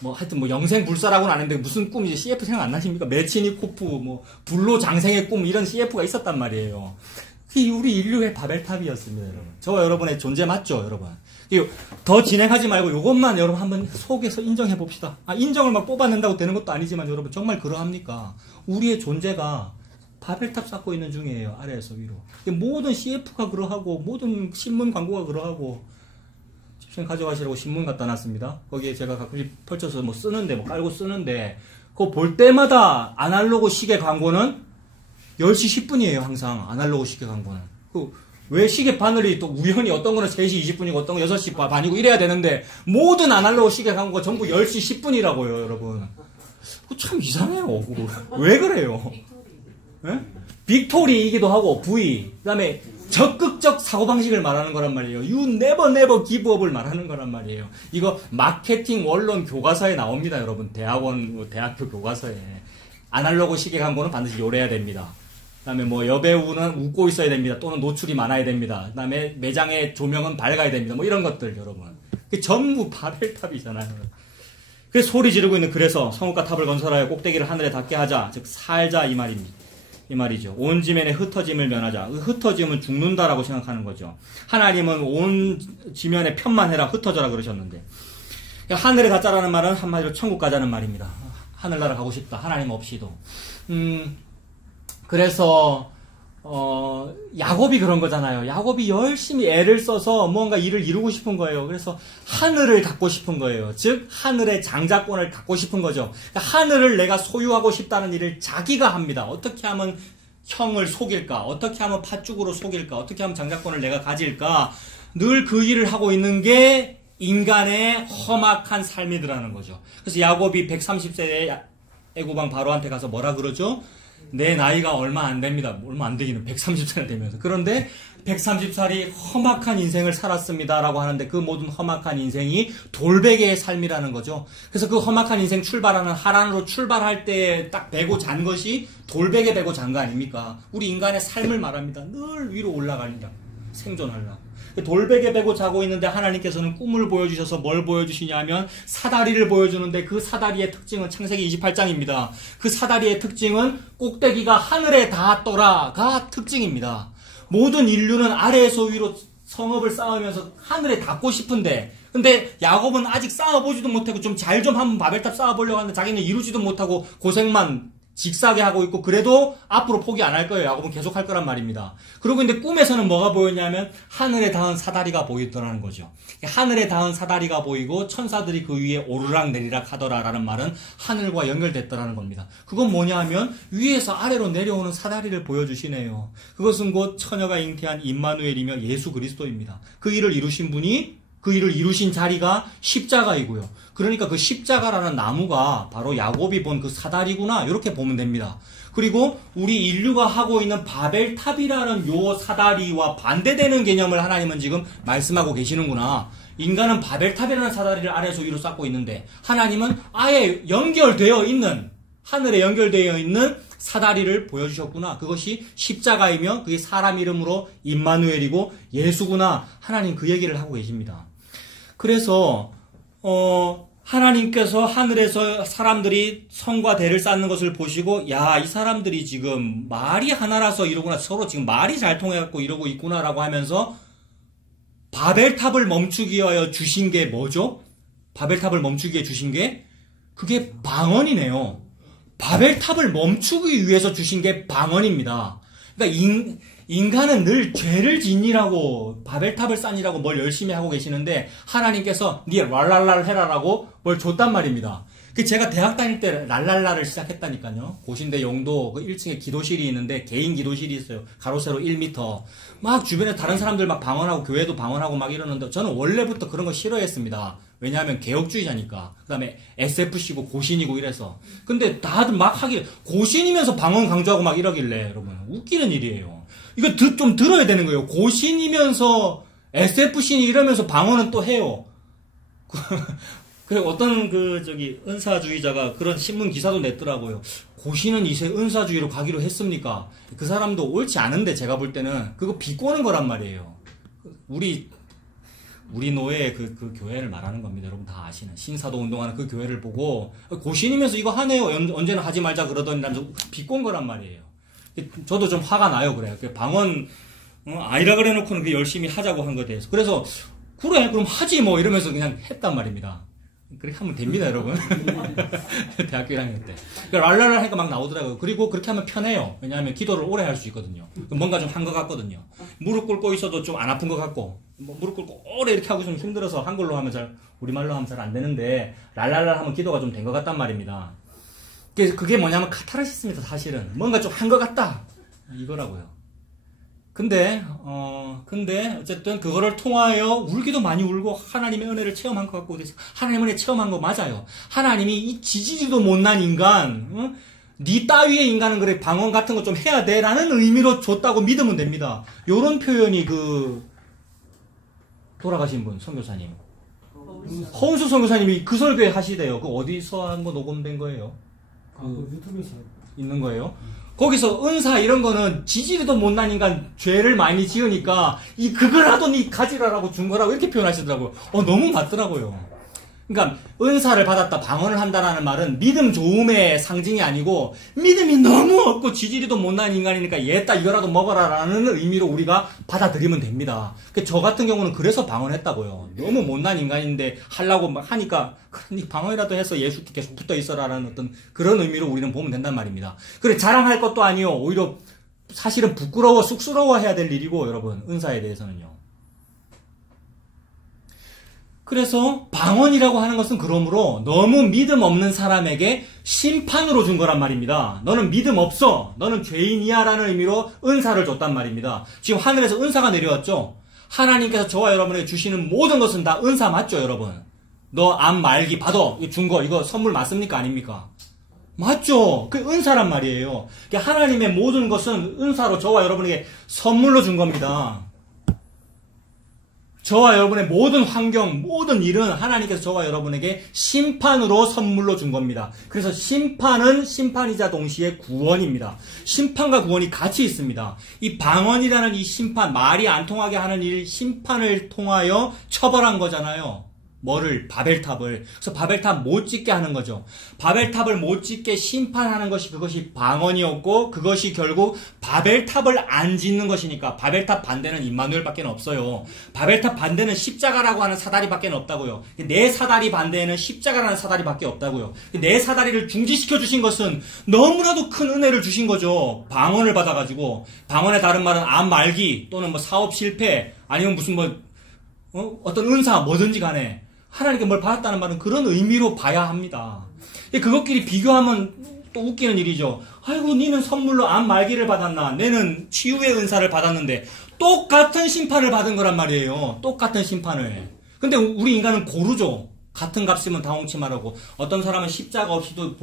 뭐 하여튼 뭐 영생불사라고는 아는데 무슨 꿈 이제 CF 생각 안 나십니까? 메치니코프 뭐 불로장생의 꿈 이런 CF가 있었단 말이에요. 그게 우리 인류의 바벨탑이었습니다, 여러분. 저와 여러분의 존재 맞죠, 여러분? 더 진행하지 말고 이것만 여러분 한번 속에서 인정해 봅시다. 인정을 막 뽑아낸다고 되는 것도 아니지만 여러분 정말 그러합니까? 우리의 존재가 바벨탑 쌓고 있는 중이에요. 아래에서 위로. 모든 CF가 그러하고 모든 신문 광고가 그러하고 집중 가져가시라고 신문 갖다 놨습니다. 거기에 제가 가끔씩 펼쳐서 뭐 쓰는데 뭐 깔고 쓰는데 그거 볼 때마다 아날로그 시계 광고는 10시 10분이에요. 항상 아날로그 시계 광고는. 왜 시계 바늘이 또 우연히 어떤 거는 3시 20분이고 어떤 거 6시 반이고 이래야 되는데 모든 아날로그 시계 광고가 전부 10시 10분이라고요, 여러분. 참 이상해요. 왜 그래요? 네? 빅토리이기도 하고 V 그 다음에 적극적 사고방식을 말하는 거란 말이에요. You never never give up을 말하는 거란 말이에요. 이거 마케팅 원론 교과서에 나옵니다, 여러분. 대학원, 대학교 교과서에. 아날로그 시계 광고는 반드시 요래야 됩니다. 그 다음에 뭐 여배우는 웃고 있어야 됩니다. 또는 노출이 많아야 됩니다. 그 다음에 매장의 조명은 밝아야 됩니다. 뭐 이런 것들, 여러분. 그게 전부 바벨탑이잖아요. 그래서 소리 지르고 있는, 그래서 성읍과 탑을 건설하여 꼭대기를 하늘에 닿게 하자. 즉 살자 이 말입니다. 이 말이죠. 온 지면에 흩어짐을 면하자. 흩어짐은 죽는다라고 생각하는 거죠. 하나님은 온 지면에 편만해라, 흩어져라 그러셨는데, 하늘에 닿자라는 말은 한마디로 천국 가자는 말입니다. 하늘나라 가고 싶다. 하나님 없이도. 그래서 야곱이 그런 거잖아요. 야곱이 열심히 애를 써서 뭔가 일을 이루고 싶은 거예요. 그래서 하늘을 갖고 싶은 거예요. 즉 하늘의 장자권을 갖고 싶은 거죠. 그러니까 하늘을 내가 소유하고 싶다는 일을 자기가 합니다. 어떻게 하면 형을 속일까? 어떻게 하면 팥죽으로 속일까? 어떻게 하면 장자권을 내가 가질까? 늘 그 일을 하고 있는 게 인간의 험악한 삶이더라는 거죠. 그래서 야곱이 130세에 애고방 바로한테 가서 뭐라 그러죠? 내 나이가 얼마 안 됩니다. 얼마 안 되기는 130살이 되면서. 그런데 130살이 험악한 인생을 살았습니다라고 하는데 그 모든 험악한 인생이 돌베개의 삶이라는 거죠. 그래서 그 험악한 인생 출발하는 하란으로 출발할 때 딱 베고 잔 것이 돌베개 베고 잔 거 아닙니까? 우리 인간의 삶을 말합니다. 늘 위로 올라가려고, 생존하려고. 돌베개 베고 자고 있는데 하나님께서는 꿈을 보여주셔서 뭘 보여주시냐면 사다리를 보여주는데 그 사다리의 특징은 창세기 28장입니다. 그 사다리의 특징은 꼭대기가 하늘에 닿았더라가 특징입니다. 모든 인류는 아래에서 위로 성읍을 쌓으면서 하늘에 닿고 싶은데, 근데 야곱은 아직 쌓아보지도 못하고 좀 잘 좀 한번 바벨탑 쌓아보려고 하는데 자기는 이루지도 못하고 고생만 직사하게 하고 있고, 그래도 앞으로 포기 안 할 거예요. 야곱은 계속 할 거란 말입니다. 그리고 근데 꿈에서는 뭐가 보였냐면 하늘에 닿은 사다리가 보이더라는 거죠. 하늘에 닿은 사다리가 보이고 천사들이 그 위에 오르락 내리락 하더라라는 말은 하늘과 연결됐더라는 겁니다. 그건 뭐냐 하면 위에서 아래로 내려오는 사다리를 보여주시네요. 그것은 곧 처녀가 잉태한 임마누엘이며 예수 그리스도입니다. 그 일을 이루신 분이, 그 일을 이루신 자리가 십자가이고요. 그러니까 그 십자가라는 나무가 바로 야곱이 본 그 사다리구나, 이렇게 보면 됩니다. 그리고 우리 인류가 하고 있는 바벨탑이라는 요 사다리와 반대되는 개념을 하나님은 지금 말씀하고 계시는구나. 인간은 바벨탑이라는 사다리를 아래에서 위로 쌓고 있는데 하나님은 아예 연결되어 있는, 하늘에 연결되어 있는 사다리를 보여주셨구나. 그것이 십자가이며 그게 사람 이름으로 임마누엘이고 예수구나. 하나님 그 얘기를 하고 계십니다. 그래서 하나님께서 하늘에서 사람들이 성과 대를 쌓는 것을 보시고, 야, 이 사람들이 지금 말이 하나라서 이러구나, 서로 지금 말이 잘 통해갖고 이러고 있구나라고 하면서 바벨탑을 멈추기 위하여 주신 게 뭐죠? 바벨탑을 멈추기 위해 주신 게 그게 방언이네요. 바벨탑을 멈추기 위해서 주신 게 방언입니다. 그러니까 인간은 늘 죄를 지니라고 바벨탑을 쌓니라고 뭘 열심히 하고 계시는데 하나님께서 니 랄랄랄 해라라고 뭘 줬단 말입니다. 제가 대학 다닐 때 랄랄라를 시작했다니까요. 고신대 영도 그 1층에 기도실이 있는데 개인 기도실이 있어요. 가로 세로 1m. 막 주변에 다른 사람들 막 방언하고 교회도 방언하고 막 이러는데 저는 원래부터 그런 거 싫어했습니다. 왜냐하면 개혁주의자니까. 그 다음에 SFC고 고신이고 이래서. 근데 다들 막 하길 고신이면서 방언 강조하고 막 이러길래 여러분 웃기는 일이에요. 이거 좀 들어야 되는 거예요. 고신이면서 SFC니 이러면서 방언은 또 해요. 그리고 어떤 은사주의자가 그런 신문 기사도 냈더라고요. 고신은 이제 은사주의로 가기로 했습니까? 그 사람도 옳지 않은데 제가 볼 때는 그거 비꼬는 거란 말이에요. 우리 노예의 그 교회를 말하는 겁니다. 여러분 다 아시는 신사도 운동하는 그 교회를 보고 고신이면서 이거 하네요. 언제나 하지 말자 그러더니 난 비꼰 거란 말이에요. 저도 좀 화가 나요. 그래요. 방언 아니라 그래놓고는 열심히 하자고 한 거에 대해서. 그래서 그래 그럼 하지 뭐 이러면서 그냥 했단 말입니다. 그렇게 하면 됩니다, 여러분. 대학교 1학년 때. 랄랄랄 하니까 막 나오더라고요. 그리고 그렇게 하면 편해요. 왜냐하면 기도를 오래 할 수 있거든요. 뭔가 좀 한 것 같거든요. 무릎 꿇고 있어도 좀 안 아픈 것 같고, 무릎 꿇고 오래 이렇게 하고 좀 힘들어서 한글로 하면 우리말로 하면 잘 안 되는데, 랄랄랄 하면 기도가 좀 된 것 같단 말입니다. 그게 뭐냐면 카타르시스입니다, 사실은. 뭔가 좀 한 것 같다. 이거라고요. 근데 어쨌든 그거를 통하여 울기도 많이 울고 하나님의 은혜를 체험한 것 같고 하나님의 은혜 체험한 거 맞아요. 하나님이 이 지지리도 못난 인간, 네 따위의 인간은 그래 방언 같은 거 좀 해야 돼 라는 의미로 줬다고 믿으면 됩니다. 요런 표현이 돌아가신 분 선교사님 허은수 선교사님이 그 설교에 하시대요. 그 어디서 한 거 녹음된 거예요? 유튜브에서 있는 거예요? 거기서 은사 이런 거는 지지리도 못난 인간 죄를 많이 지으니까 그거라도 니 가지라라고 준 거라고 이렇게 표현하시더라고요. 너무 맞더라고요. 그러니까 은사를 받았다 방언을 한다라는 말은 믿음 좋음의 상징이 아니고 믿음이 너무 없고 지지리도 못난 인간이니까 얘따 이거라도 먹어라라는 의미로 우리가 받아들이면 됩니다. 저 같은 경우는 그래서 방언했다고요. 너무 못난 인간인데 하려고 막 하니까 그러니 방언이라도 해서 예수께 계속 붙어 있어라라는 어떤 그런 의미로 우리는 보면 된단 말입니다. 그래 자랑할 것도 아니요. 오히려 사실은 부끄러워 쑥스러워 해야 될 일이고 여러분 은사에 대해서는요. 그래서 방언이라고 하는 것은 그러므로 너무 믿음 없는 사람에게 심판으로 준 거란 말입니다. 너는 믿음 없어. 너는 죄인이야 라는 의미로 은사를 줬단 말입니다. 지금 하늘에서 은사가 내려왔죠. 하나님께서 저와 여러분에게 주시는 모든 것은 다 은사 맞죠 여러분. 너 암 말기 받아. 준 거 이거 선물 맞습니까 아닙니까? 맞죠. 그 은사란 말이에요. 하나님의 모든 것은 은사로 저와 여러분에게 선물로 준 겁니다. 저와 여러분의 모든 환경, 모든 일은 하나님께서 저와 여러분에게 심판으로 선물로 준 겁니다. 그래서 심판은 심판이자 동시에 구원입니다. 심판과 구원이 같이 있습니다. 이 방언이라는 이 심판, 말이 안 통하게 하는 일, 심판을 통하여 처벌한 거잖아요. 뭐를? 바벨탑을. 그래서 바벨탑 못 짓게 하는 거죠. 바벨탑을 못 짓게 심판하는 것이 그것이 방언이었고 그것이 결국 바벨탑을 안 짓는 것이니까 바벨탑 반대는 임마누엘밖에 없어요. 바벨탑 반대는 십자가라고 하는 사다리밖에 없다고요. 내 사다리 반대에는 십자가라는 사다리밖에 없다고요. 내 사다리를 중지시켜 주신 것은 너무나도 큰 은혜를 주신 거죠. 방언을 받아가지고 방언의 다른 말은 암 말기 또는 사업 실패 아니면 무슨 어떤 은사 뭐든지 간에 하나님께 뭘 받았다는 말은 그런 의미로 봐야 합니다. 그것끼리 비교하면 또 웃기는 일이죠. 아이고 니는 선물로 암 말기를 받았나 내는 치유의 은사를 받았는데 똑같은 심판을 받은 거란 말이에요. 똑같은 심판을. 근데 우리 인간은 고르죠. 같은 값이면 당홍치 말하고 어떤 사람은 십자가 없이도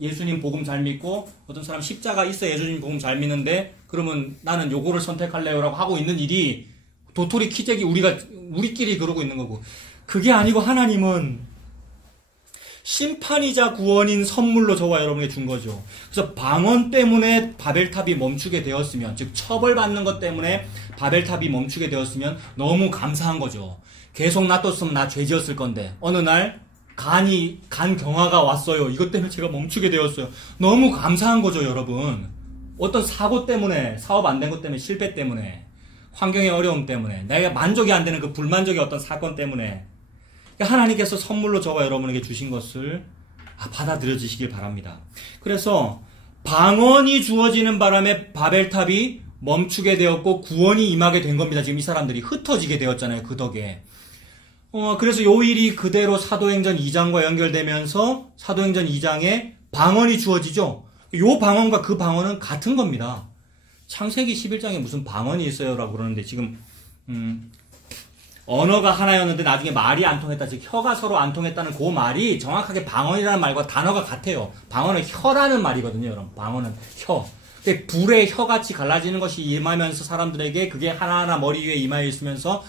예수님 복음 잘 믿고 어떤 사람은 십자가 있어 예수님 복음 잘 믿는데 그러면 나는 요거를 선택할래요 라고 하고 있는 일이 도토리 키재기 우리끼리 그러고 있는 거고 그게 아니고 하나님은 심판이자 구원인 선물로 저와 여러분에게 준 거죠. 그래서 방언 때문에 바벨탑이 멈추게 되었으면 즉 처벌받는 것 때문에 바벨탑이 멈추게 되었으면 너무 감사한 거죠. 계속 놔뒀으면 나 죄 지었을 건데 어느 날 간 경화가 왔어요. 이것 때문에 제가 멈추게 되었어요. 너무 감사한 거죠 여러분. 어떤 사고 때문에 사업 안 된 것 때문에 실패 때문에 환경의 어려움 때문에 내가 만족이 안 되는 그 불만족의 어떤 사건 때문에 하나님께서 선물로 저와 여러분에게 주신 것을 받아들여지시길 바랍니다. 그래서 방언이 주어지는 바람에 바벨탑이 멈추게 되었고 구원이 임하게 된 겁니다. 지금 이 사람들이 흩어지게 되었잖아요. 그 덕에. 그래서 요 일이 그대로 사도행전 2장과 연결되면서 사도행전 2장에 방언이 주어지죠. 요 방언과 그 방언은 같은 겁니다. 창세기 11장에 무슨 방언이 있어요 라고 그러는데 지금 언어가 하나였는데 나중에 말이 안 통했다. 즉 혀가 서로 안 통했다는 그 말이 정확하게 방언이라는 말과 단어가 같아요. 방언은 혀라는 말이거든요. 여러분. 방언은 혀. 불의 혀같이 갈라지는 것이 임하면서 사람들에게 그게 하나하나 머리 위에 임하여 있으면서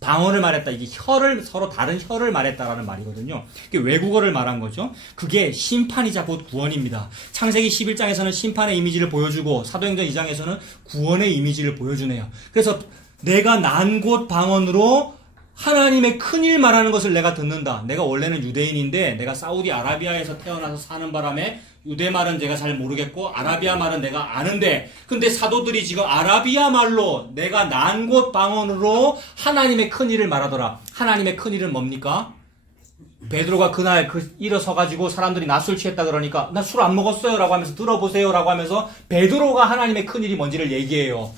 방언을 말했다. 이게 혀를 서로 다른 혀를 말했다라는 말이거든요. 그게 외국어를 말한 거죠. 그게 심판이자 곧 구원입니다. 창세기 11장에서는 심판의 이미지를 보여주고 사도행전 2장에서는 구원의 이미지를 보여주네요. 그래서 내가 난 곳 방언으로 하나님의 큰일 말하는 것을 내가 듣는다. 내가 원래는 유대인인데 내가 사우디아라비아에서 태어나서 사는 바람에 유대 말은 제가 잘 모르겠고 아라비아 말은 내가 아는데 근데 사도들이 지금 아라비아 말로 내가 난 곳 방언으로 하나님의 큰일을 말하더라. 하나님의 큰일은 뭡니까? 베드로가 그날 일어서가지고 사람들이 낮술 취했다 그러니까 나 술 안 먹었어요 라고 하면서 들어보세요 라고 하면서 베드로가 하나님의 큰일이 뭔지를 얘기해요.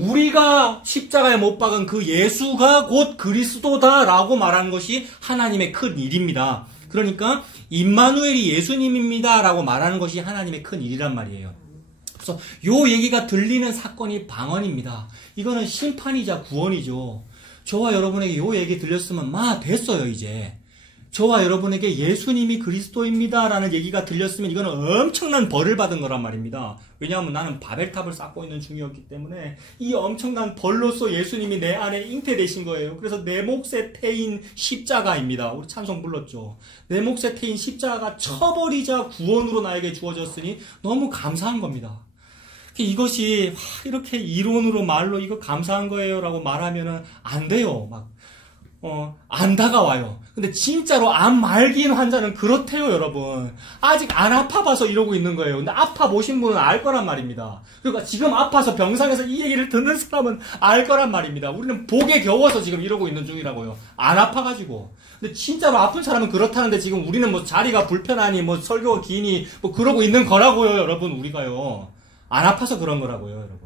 우리가 십자가에 못 박은 그 예수가 곧 그리스도다라고 말하는 것이 하나님의 큰 일입니다. 그러니까 임마누엘이 예수님입니다라고 말하는 것이 하나님의 큰 일이란 말이에요. 그래서 요 얘기가 들리는 사건이 방언입니다. 이거는 심판이자 구원이죠. 저와 여러분에게 요 얘기 들렸으면 됐어요 이제. 저와 여러분에게 예수님이 그리스도입니다라는 얘기가 들렸으면 이거는 엄청난 벌을 받은 거란 말입니다. 왜냐하면 나는 바벨탑을 쌓고 있는 중이었기 때문에 이 엄청난 벌로서 예수님이 내 안에 잉태되신 거예요. 그래서 내 몫에 태인 십자가입니다. 우리 찬송 불렀죠. 내 몫에 태인 십자가가 처벌이자 구원으로 나에게 주어졌으니 너무 감사한 겁니다. 이것이 이렇게 이론으로 말로 이거 감사한 거예요 라고 말하면은 안 돼요. 안 다가와요. 근데 진짜로 암 말기인 환자는 그렇대요, 여러분. 아직 안 아파봐서 이러고 있는 거예요. 근데 아파보신 분은 알 거란 말입니다. 그러니까 지금 아파서 병상에서 이 얘기를 듣는 사람은 알 거란 말입니다. 우리는 복에 겨워서 지금 이러고 있는 중이라고요. 안 아파가지고. 근데 진짜로 아픈 사람은 그렇다는데 지금 우리는 자리가 불편하니 설교가 기니 그러고 있는 거라고요, 여러분. 우리가요. 안 아파서 그런 거라고요, 여러분.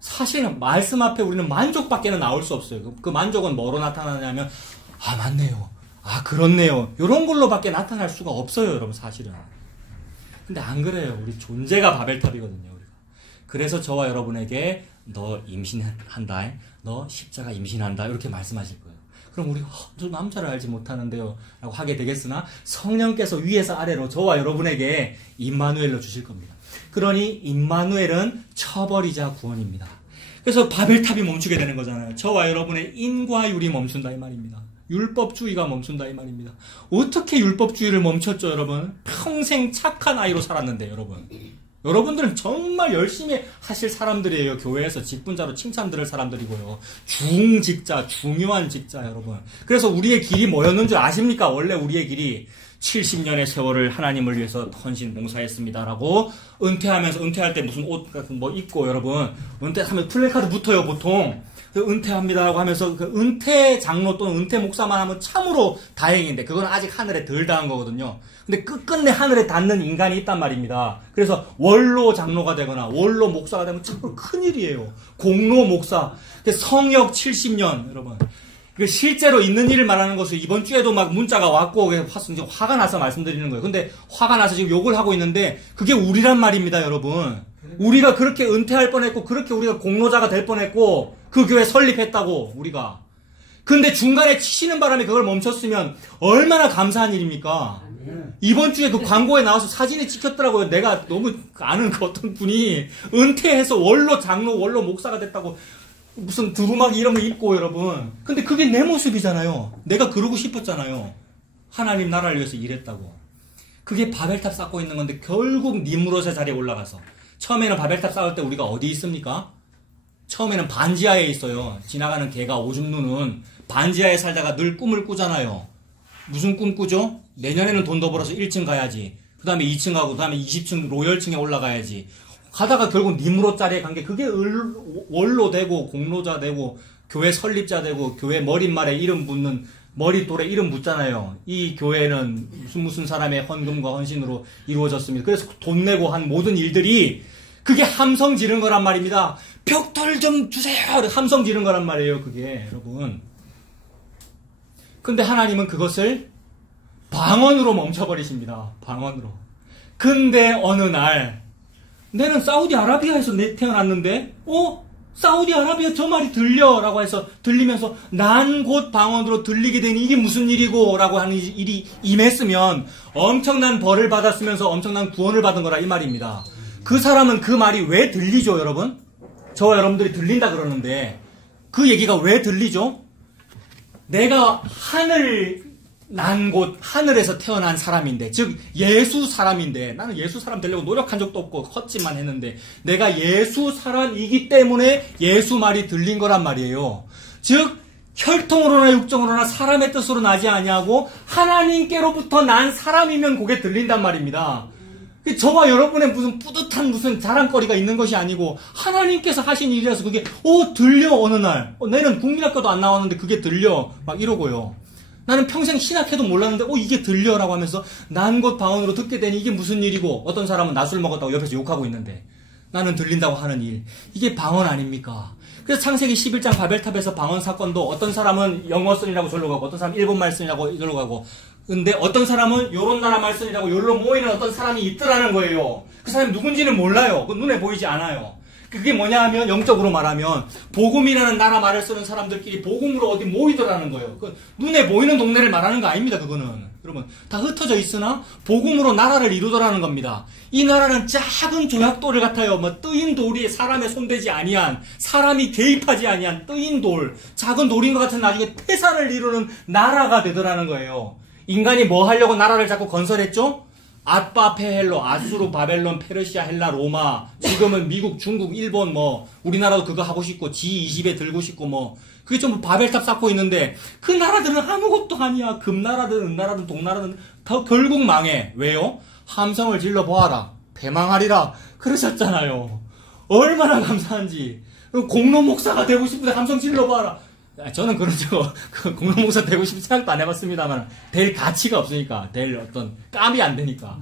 사실은 말씀 앞에 우리는 만족밖에는 나올 수 없어요. 그 만족은 뭐로 나타나냐면 맞네요. 그렇네요. 이런 걸로밖에 나타날 수가 없어요, 여러분. 사실은. 근데 안 그래요. 우리 존재가 바벨탑이거든요. 우리가. 그래서 저와 여러분에게 너 임신한다. 너 십자가 임신한다. 이렇게 말씀하실 거예요. 그럼 우리 저 남자를 알지 못하는데요 라고 하게 되겠으나 성령께서 위에서 아래로 저와 여러분에게 임마누엘로 주실 겁니다. 그러니 임마누엘은 처벌이자 구원입니다. 그래서 바벨탑이 멈추게 되는 거잖아요. 저와 여러분의 인과율이 멈춘다 이 말입니다. 율법주의가 멈춘다 이 말입니다. 어떻게 율법주의를 멈췄죠, 여러분? 평생 착한 아이로 살았는데, 여러분. 여러분들은 정말 열심히 하실 사람들이에요. 교회에서 직분자로 칭찬 들을 사람들이고요. 중직자, 중요한 직자, 여러분. 그래서 우리의 길이 뭐였는 줄 아십니까? 원래 우리의 길이 70년의 세월을 하나님을 위해서 헌신 봉사했습니다라고 은퇴하면서 은퇴할 때 무슨 옷 같은 입고 여러분 은퇴하면 플래카드 붙어요 보통. 은퇴합니다라고 하면서 그 은퇴 장로 또는 은퇴 목사만 하면 참으로 다행인데 그건 아직 하늘에 덜 닿은 거거든요. 근데 끝끝내 하늘에 닿는 인간이 있단 말입니다. 그래서 원로 장로가 되거나 원로 목사가 되면 참으로 큰일이에요. 공로 목사. 성역 70년 여러분. 실제로 있는 일을 말하는 것을 이번 주에도 문자가 왔고 화가 나서 말씀드리는 거예요. 근데 화가 나서 지금 욕을 하고 있는데 그게 우리란 말입니다, 여러분. 우리가 그렇게 은퇴할 뻔했고 그렇게 우리가 공로자가 될 뻔했고 그 교회 설립했다고 우리가. 근데 중간에 치시는 바람에 그걸 멈췄으면 얼마나 감사한 일입니까? 이번 주에 그 광고에 나와서 사진이 찍혔더라고요. 내가 너무 아는 그 어떤 분이 은퇴해서 원로 장로, 원로 목사가 됐다고 무슨 두루마기 이런 거 입고 여러분. 근데 그게 내 모습이잖아요. 내가 그러고 싶었잖아요. 하나님 나라를 위해서 일했다고. 그게 바벨탑 쌓고 있는 건데 결국 니므롯의 자리에 올라가서 처음에는 바벨탑 쌓을 때 우리가 어디 있습니까? 처음에는 반지하에 있어요. 지나가는 개가 오줌 누는 반지하에 살다가 늘 꿈을 꾸잖아요. 무슨 꿈 꾸죠? 내년에는 돈 더 벌어서 1층 가야지. 그 다음에 2층 가고 그 다음에 20층 로열층에 올라가야지. 가다가 결국 니므롯 자리에 간 게 그게 원로 되고 공로자 되고 교회 설립자 되고 교회 머릿말에 이름 붙는 머릿돌에 이름 묻잖아요. 이 교회는 무슨 사람의 헌금과 헌신으로 이루어졌습니다. 그래서 돈 내고 한 모든 일들이 그게 함성 지른 거란 말입니다. 벽돌 좀 주세요. 함성 지른 거란 말이에요. 그게 여러분. 근데 하나님은 그것을 방언으로 멈춰버리십니다. 방언으로. 근데 어느 날 내는 사우디아라비아에서 태어났는데 사우디아라비아 저 말이 들려 라고 해서 들리면서 난 곧 방언으로 들리게 되니 이게 무슨 일이고 라고 하는 일이 임했으면 엄청난 벌을 받았으면서 엄청난 구원을 받은 거라 이 말입니다. 그 사람은 그 말이 왜 들리죠 여러분? 저와 여러분들이 들린다 그러는데 그 얘기가 왜 들리죠? 내가 난 곳 하늘에서 태어난 사람인데, 즉 예수 사람인데, 나는 예수 사람 되려고 노력한 적도 없고 헛짓만 했는데 내가 예수 사람이기 때문에 예수 말이 들린 거란 말이에요. 즉 혈통으로나 육정으로나 사람의 뜻으로 나지 아니하고 하나님께로부터 난 사람이면 그게 들린단 말입니다. 저와 여러분의 무슨 뿌듯한 무슨 자랑거리가 있는 것이 아니고 하나님께서 하신 일이라서 그게 들려. 어느 날 내는 국민학교도 안 나왔는데 그게 들려 막 이러고요. 나는 평생 신학해도 몰랐는데 이게 들려라고 하면서 난 곧 방언으로 듣게 되니 이게 무슨 일이고, 어떤 사람은 낮술 먹었다고 옆에서 욕하고 있는데 나는 들린다고 하는 일, 이게 방언 아닙니까? 그래서 창세기 11장 바벨탑에서 방언 사건도 어떤 사람은 영어 쓰느라고 절로 가고 어떤 사람은 일본말 쓰느라고 이리로 가고, 근데 어떤 사람은 요런 나라 말 쓰느라고 요로 모이는 어떤 사람이 있더라는 거예요. 그 사람이 누군지는 몰라요. 그 눈에 보이지 않아요. 그게 뭐냐 하면 영적으로 말하면 복음이라는 나라 말을 쓰는 사람들끼리 복음으로 어디 모이더라는 거예요. 그 눈에 보이는 동네를 말하는 거 아닙니다. 그거는 여러분 다 흩어져 있으나 복음으로 나라를 이루더라는 겁니다. 이 나라는 작은 조약돌 같아요. 뜨인 돌이 사람의 손대지 아니한, 사람이 개입하지 아니한 뜨인 돌, 작은 돌인 것 같은 나중에 태산을 이루는 나라가 되더라는 거예요. 인간이 뭐 하려고 나라를 자꾸 건설했죠? 아빠, 페헬로, 아수르, 바벨론, 페르시아, 헬라, 로마, 지금은 미국, 중국, 일본, 우리나라도 그거 하고 싶고, G20에 들고 싶고, 그게 전부 바벨탑 쌓고 있는데, 그 나라들은 아무것도 아니야. 금나라든, 은나라든, 동나라든, 다 결국 망해. 왜요? 함성을 질러 보아라. 패망하리라. 그러셨잖아요. 얼마나 감사한지. 공로 목사가 되고 싶은데 함성 질러 보아라. 저는 공로 목사 되고 싶은 생각도 안 해봤습니다만, 될 가치가 없으니까, 될 어떤 깜이 안 되니까.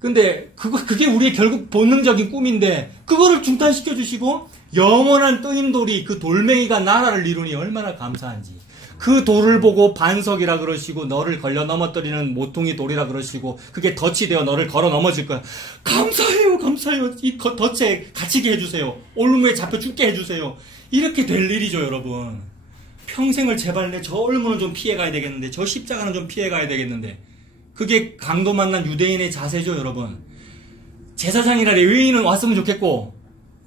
근데, 그게 우리의 결국 본능적인 꿈인데, 그거를 중단시켜주시고, 영원한 뜨임돌이 그 돌멩이가 나라를 이루니 얼마나 감사한지. 그 돌을 보고 반석이라 그러시고, 너를 걸려 넘어뜨리는 모퉁이 돌이라 그러시고, 그게 덫이 되어 너를 걸어 넘어질 거야. 감사해요, 감사해요. 이 덫에 갇히게 해주세요. 올무에 잡혀 죽게 해주세요. 이렇게 될 일이죠, 여러분. 평생을 제발 저 올무는 좀 피해가야 되겠는데, 저 십자가는 좀 피해가야 되겠는데, 그게 강도 만난 유대인의 자세죠, 여러분. 제사장이나 레위인은 왔으면 좋겠고,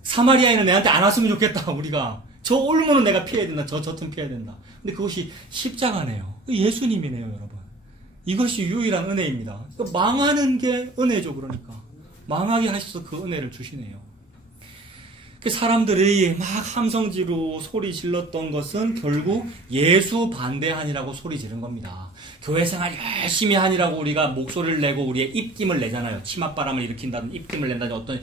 사마리아인은 내한테 안 왔으면 좋겠다, 우리가. 저 올무는 내가 피해야 된다, 저 튼 피해야 된다. 근데 그것이 십자가네요. 예수님이네요, 여러분. 이것이 유일한 은혜입니다. 그러니까 망하는 게 은혜죠, 그러니까. 망하게 하셔서 그 은혜를 주시네요. 사람들이 막 함성지로 소리 질렀던 것은 결국 예수 반대하니라고 소리 지른 겁니다. 교회 생활 열심히 하니라고 우리가 목소리를 내고 우리의 입김을 내잖아요. 치맛바람을 일으킨다든 입김을 낸다든 어떤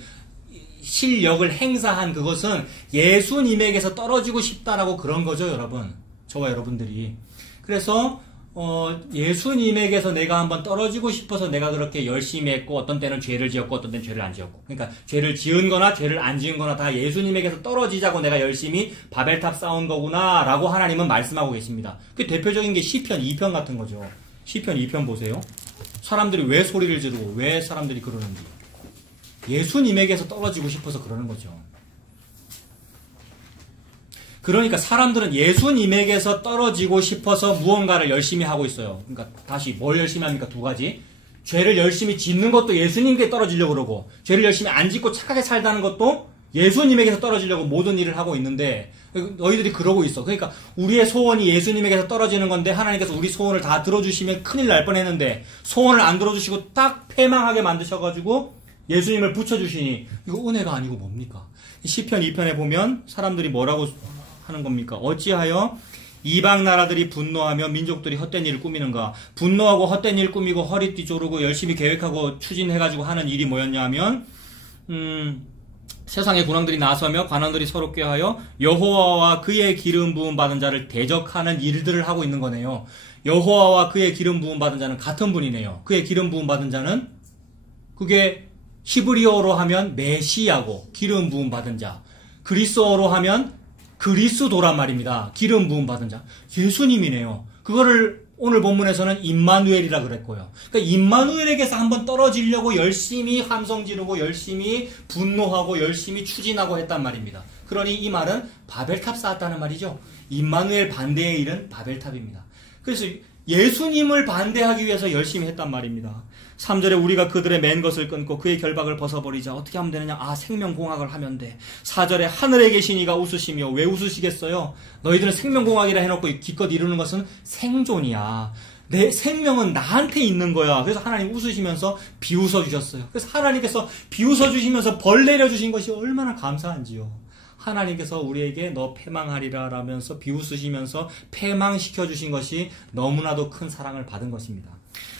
실력을 행사한 그것은 예수님에게서 떨어지고 싶다라고 그런 거죠, 여러분. 저와 여러분들이. 그래서 예수님에게서 내가 한번 떨어지고 싶어서 내가 그렇게 열심히 했고, 어떤 때는 죄를 지었고, 어떤 때는 죄를 안 지었고. 그러니까 죄를 지은 거나 죄를 안 지은 거나 다 예수님에게서 떨어지자고 내가 열심히 바벨탑 쌓은 거구나, 라고 하나님은 말씀하고 계십니다. 그 대표적인 게 시편 2편 같은 거죠. 시편 2편 보세요. 사람들이 왜 소리를 지르고, 왜 사람들이 그러는지. 예수님에게서 떨어지고 싶어서 그러는 거죠. 그러니까 사람들은 예수님에게서 떨어지고 싶어서 무언가를 열심히 하고 있어요. 그러니까 다시 뭘 열심히 합니까? 두 가지. 죄를 열심히 짓는 것도 예수님께 떨어지려고 그러고, 죄를 열심히 안 짓고 착하게 살다는 것도 예수님에게서 떨어지려고 모든 일을 하고 있는데, 너희들이 그러고 있어. 그러니까 우리의 소원이 예수님에게서 떨어지는 건데, 하나님께서 우리 소원을 다 들어주시면 큰일 날 뻔했는데, 소원을 안 들어주시고 딱 패망하게 만드셔가지고 예수님을 붙여주시니 이거 은혜가 아니고 뭡니까? 시편 2편에 보면 사람들이 뭐라고 하는 겁니까? 어찌하여 이방 나라들이 분노하며 민족들이 헛된 일을 꾸미는가? 분노하고 헛된 일 꾸미고 허리띠 조르고 열심히 계획하고 추진해가지고 하는 일이 뭐였냐 하면 세상의 군왕들이 나서며 관원들이 서로 꾀하여 여호와와 그의 기름 부음 받은 자를 대적하는 일들을 하고 있는 거네요. 여호와와 그의 기름 부음 받은 자는 같은 분이네요. 그의 기름 부음 받은 자는 그게 히브리어로 하면 메시아고 기름 부음 받은 자, 그리스어로 하면 그리스도란 말입니다. 기름 부음 받은 자, 예수님이네요. 그거를 오늘 본문에서는 임마누엘이라 그랬고요. 그러니까 임마누엘에게서 한번 떨어지려고 열심히 함성 지르고 열심히 분노하고 열심히 추진하고 했단 말입니다. 그러니 이 말은 바벨탑 쌓았다는 말이죠. 임마누엘 반대의 일은 바벨탑입니다. 그래서 예수님을 반대하기 위해서 열심히 했단 말입니다. 3절에 우리가 그들의 맨 것을 끊고 그의 결박을 벗어버리자. 어떻게 하면 되느냐? 생명공학을 하면 돼. 4절에 하늘에 계신 이가 웃으시며. 왜 웃으시겠어요? 너희들은 생명공학이라 해놓고 기껏 이루는 것은 생존이야. 내 생명은 나한테 있는 거야. 그래서 하나님 웃으시면서 비웃어 주셨어요. 그래서 하나님께서 비웃어 주시면서 벌 내려주신 것이 얼마나 감사한지요. 하나님께서 우리에게 너 패망하리라 라면서 비웃으시면서 패망시켜 주신 것이 너무나도 큰 사랑을 받은 것입니다.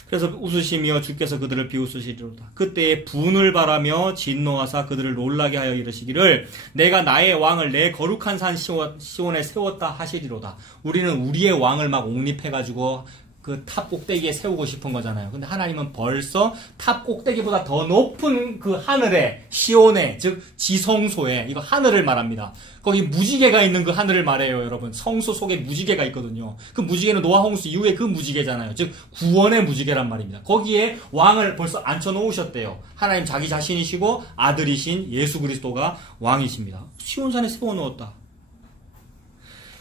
그래서 웃으시며 주께서 그들을 비웃으시리로다. 그때에 분을 바라며 진노하사 그들을 놀라게 하여 이르시기를 내가 나의 왕을 내 거룩한 산 시온에 세웠다 하시리로다. 우리는 우리의 왕을 막 옹립해가지고 그 탑 꼭대기에 세우고 싶은 거잖아요. 근데 하나님은 벌써 탑 꼭대기보다 더 높은 그 하늘에, 시온에, 즉 지성소에, 이거 하늘을 말합니다. 거기 무지개가 있는 그 하늘을 말해요, 여러분. 성소 속에 무지개가 있거든요. 그 무지개는 노아 홍수 이후에 그 무지개잖아요. 즉 구원의 무지개란 말입니다. 거기에 왕을 벌써 앉혀놓으셨대요. 하나님 자기 자신이시고 아들이신 예수 그리스도가 왕이십니다. 시온산에 세워놓았다.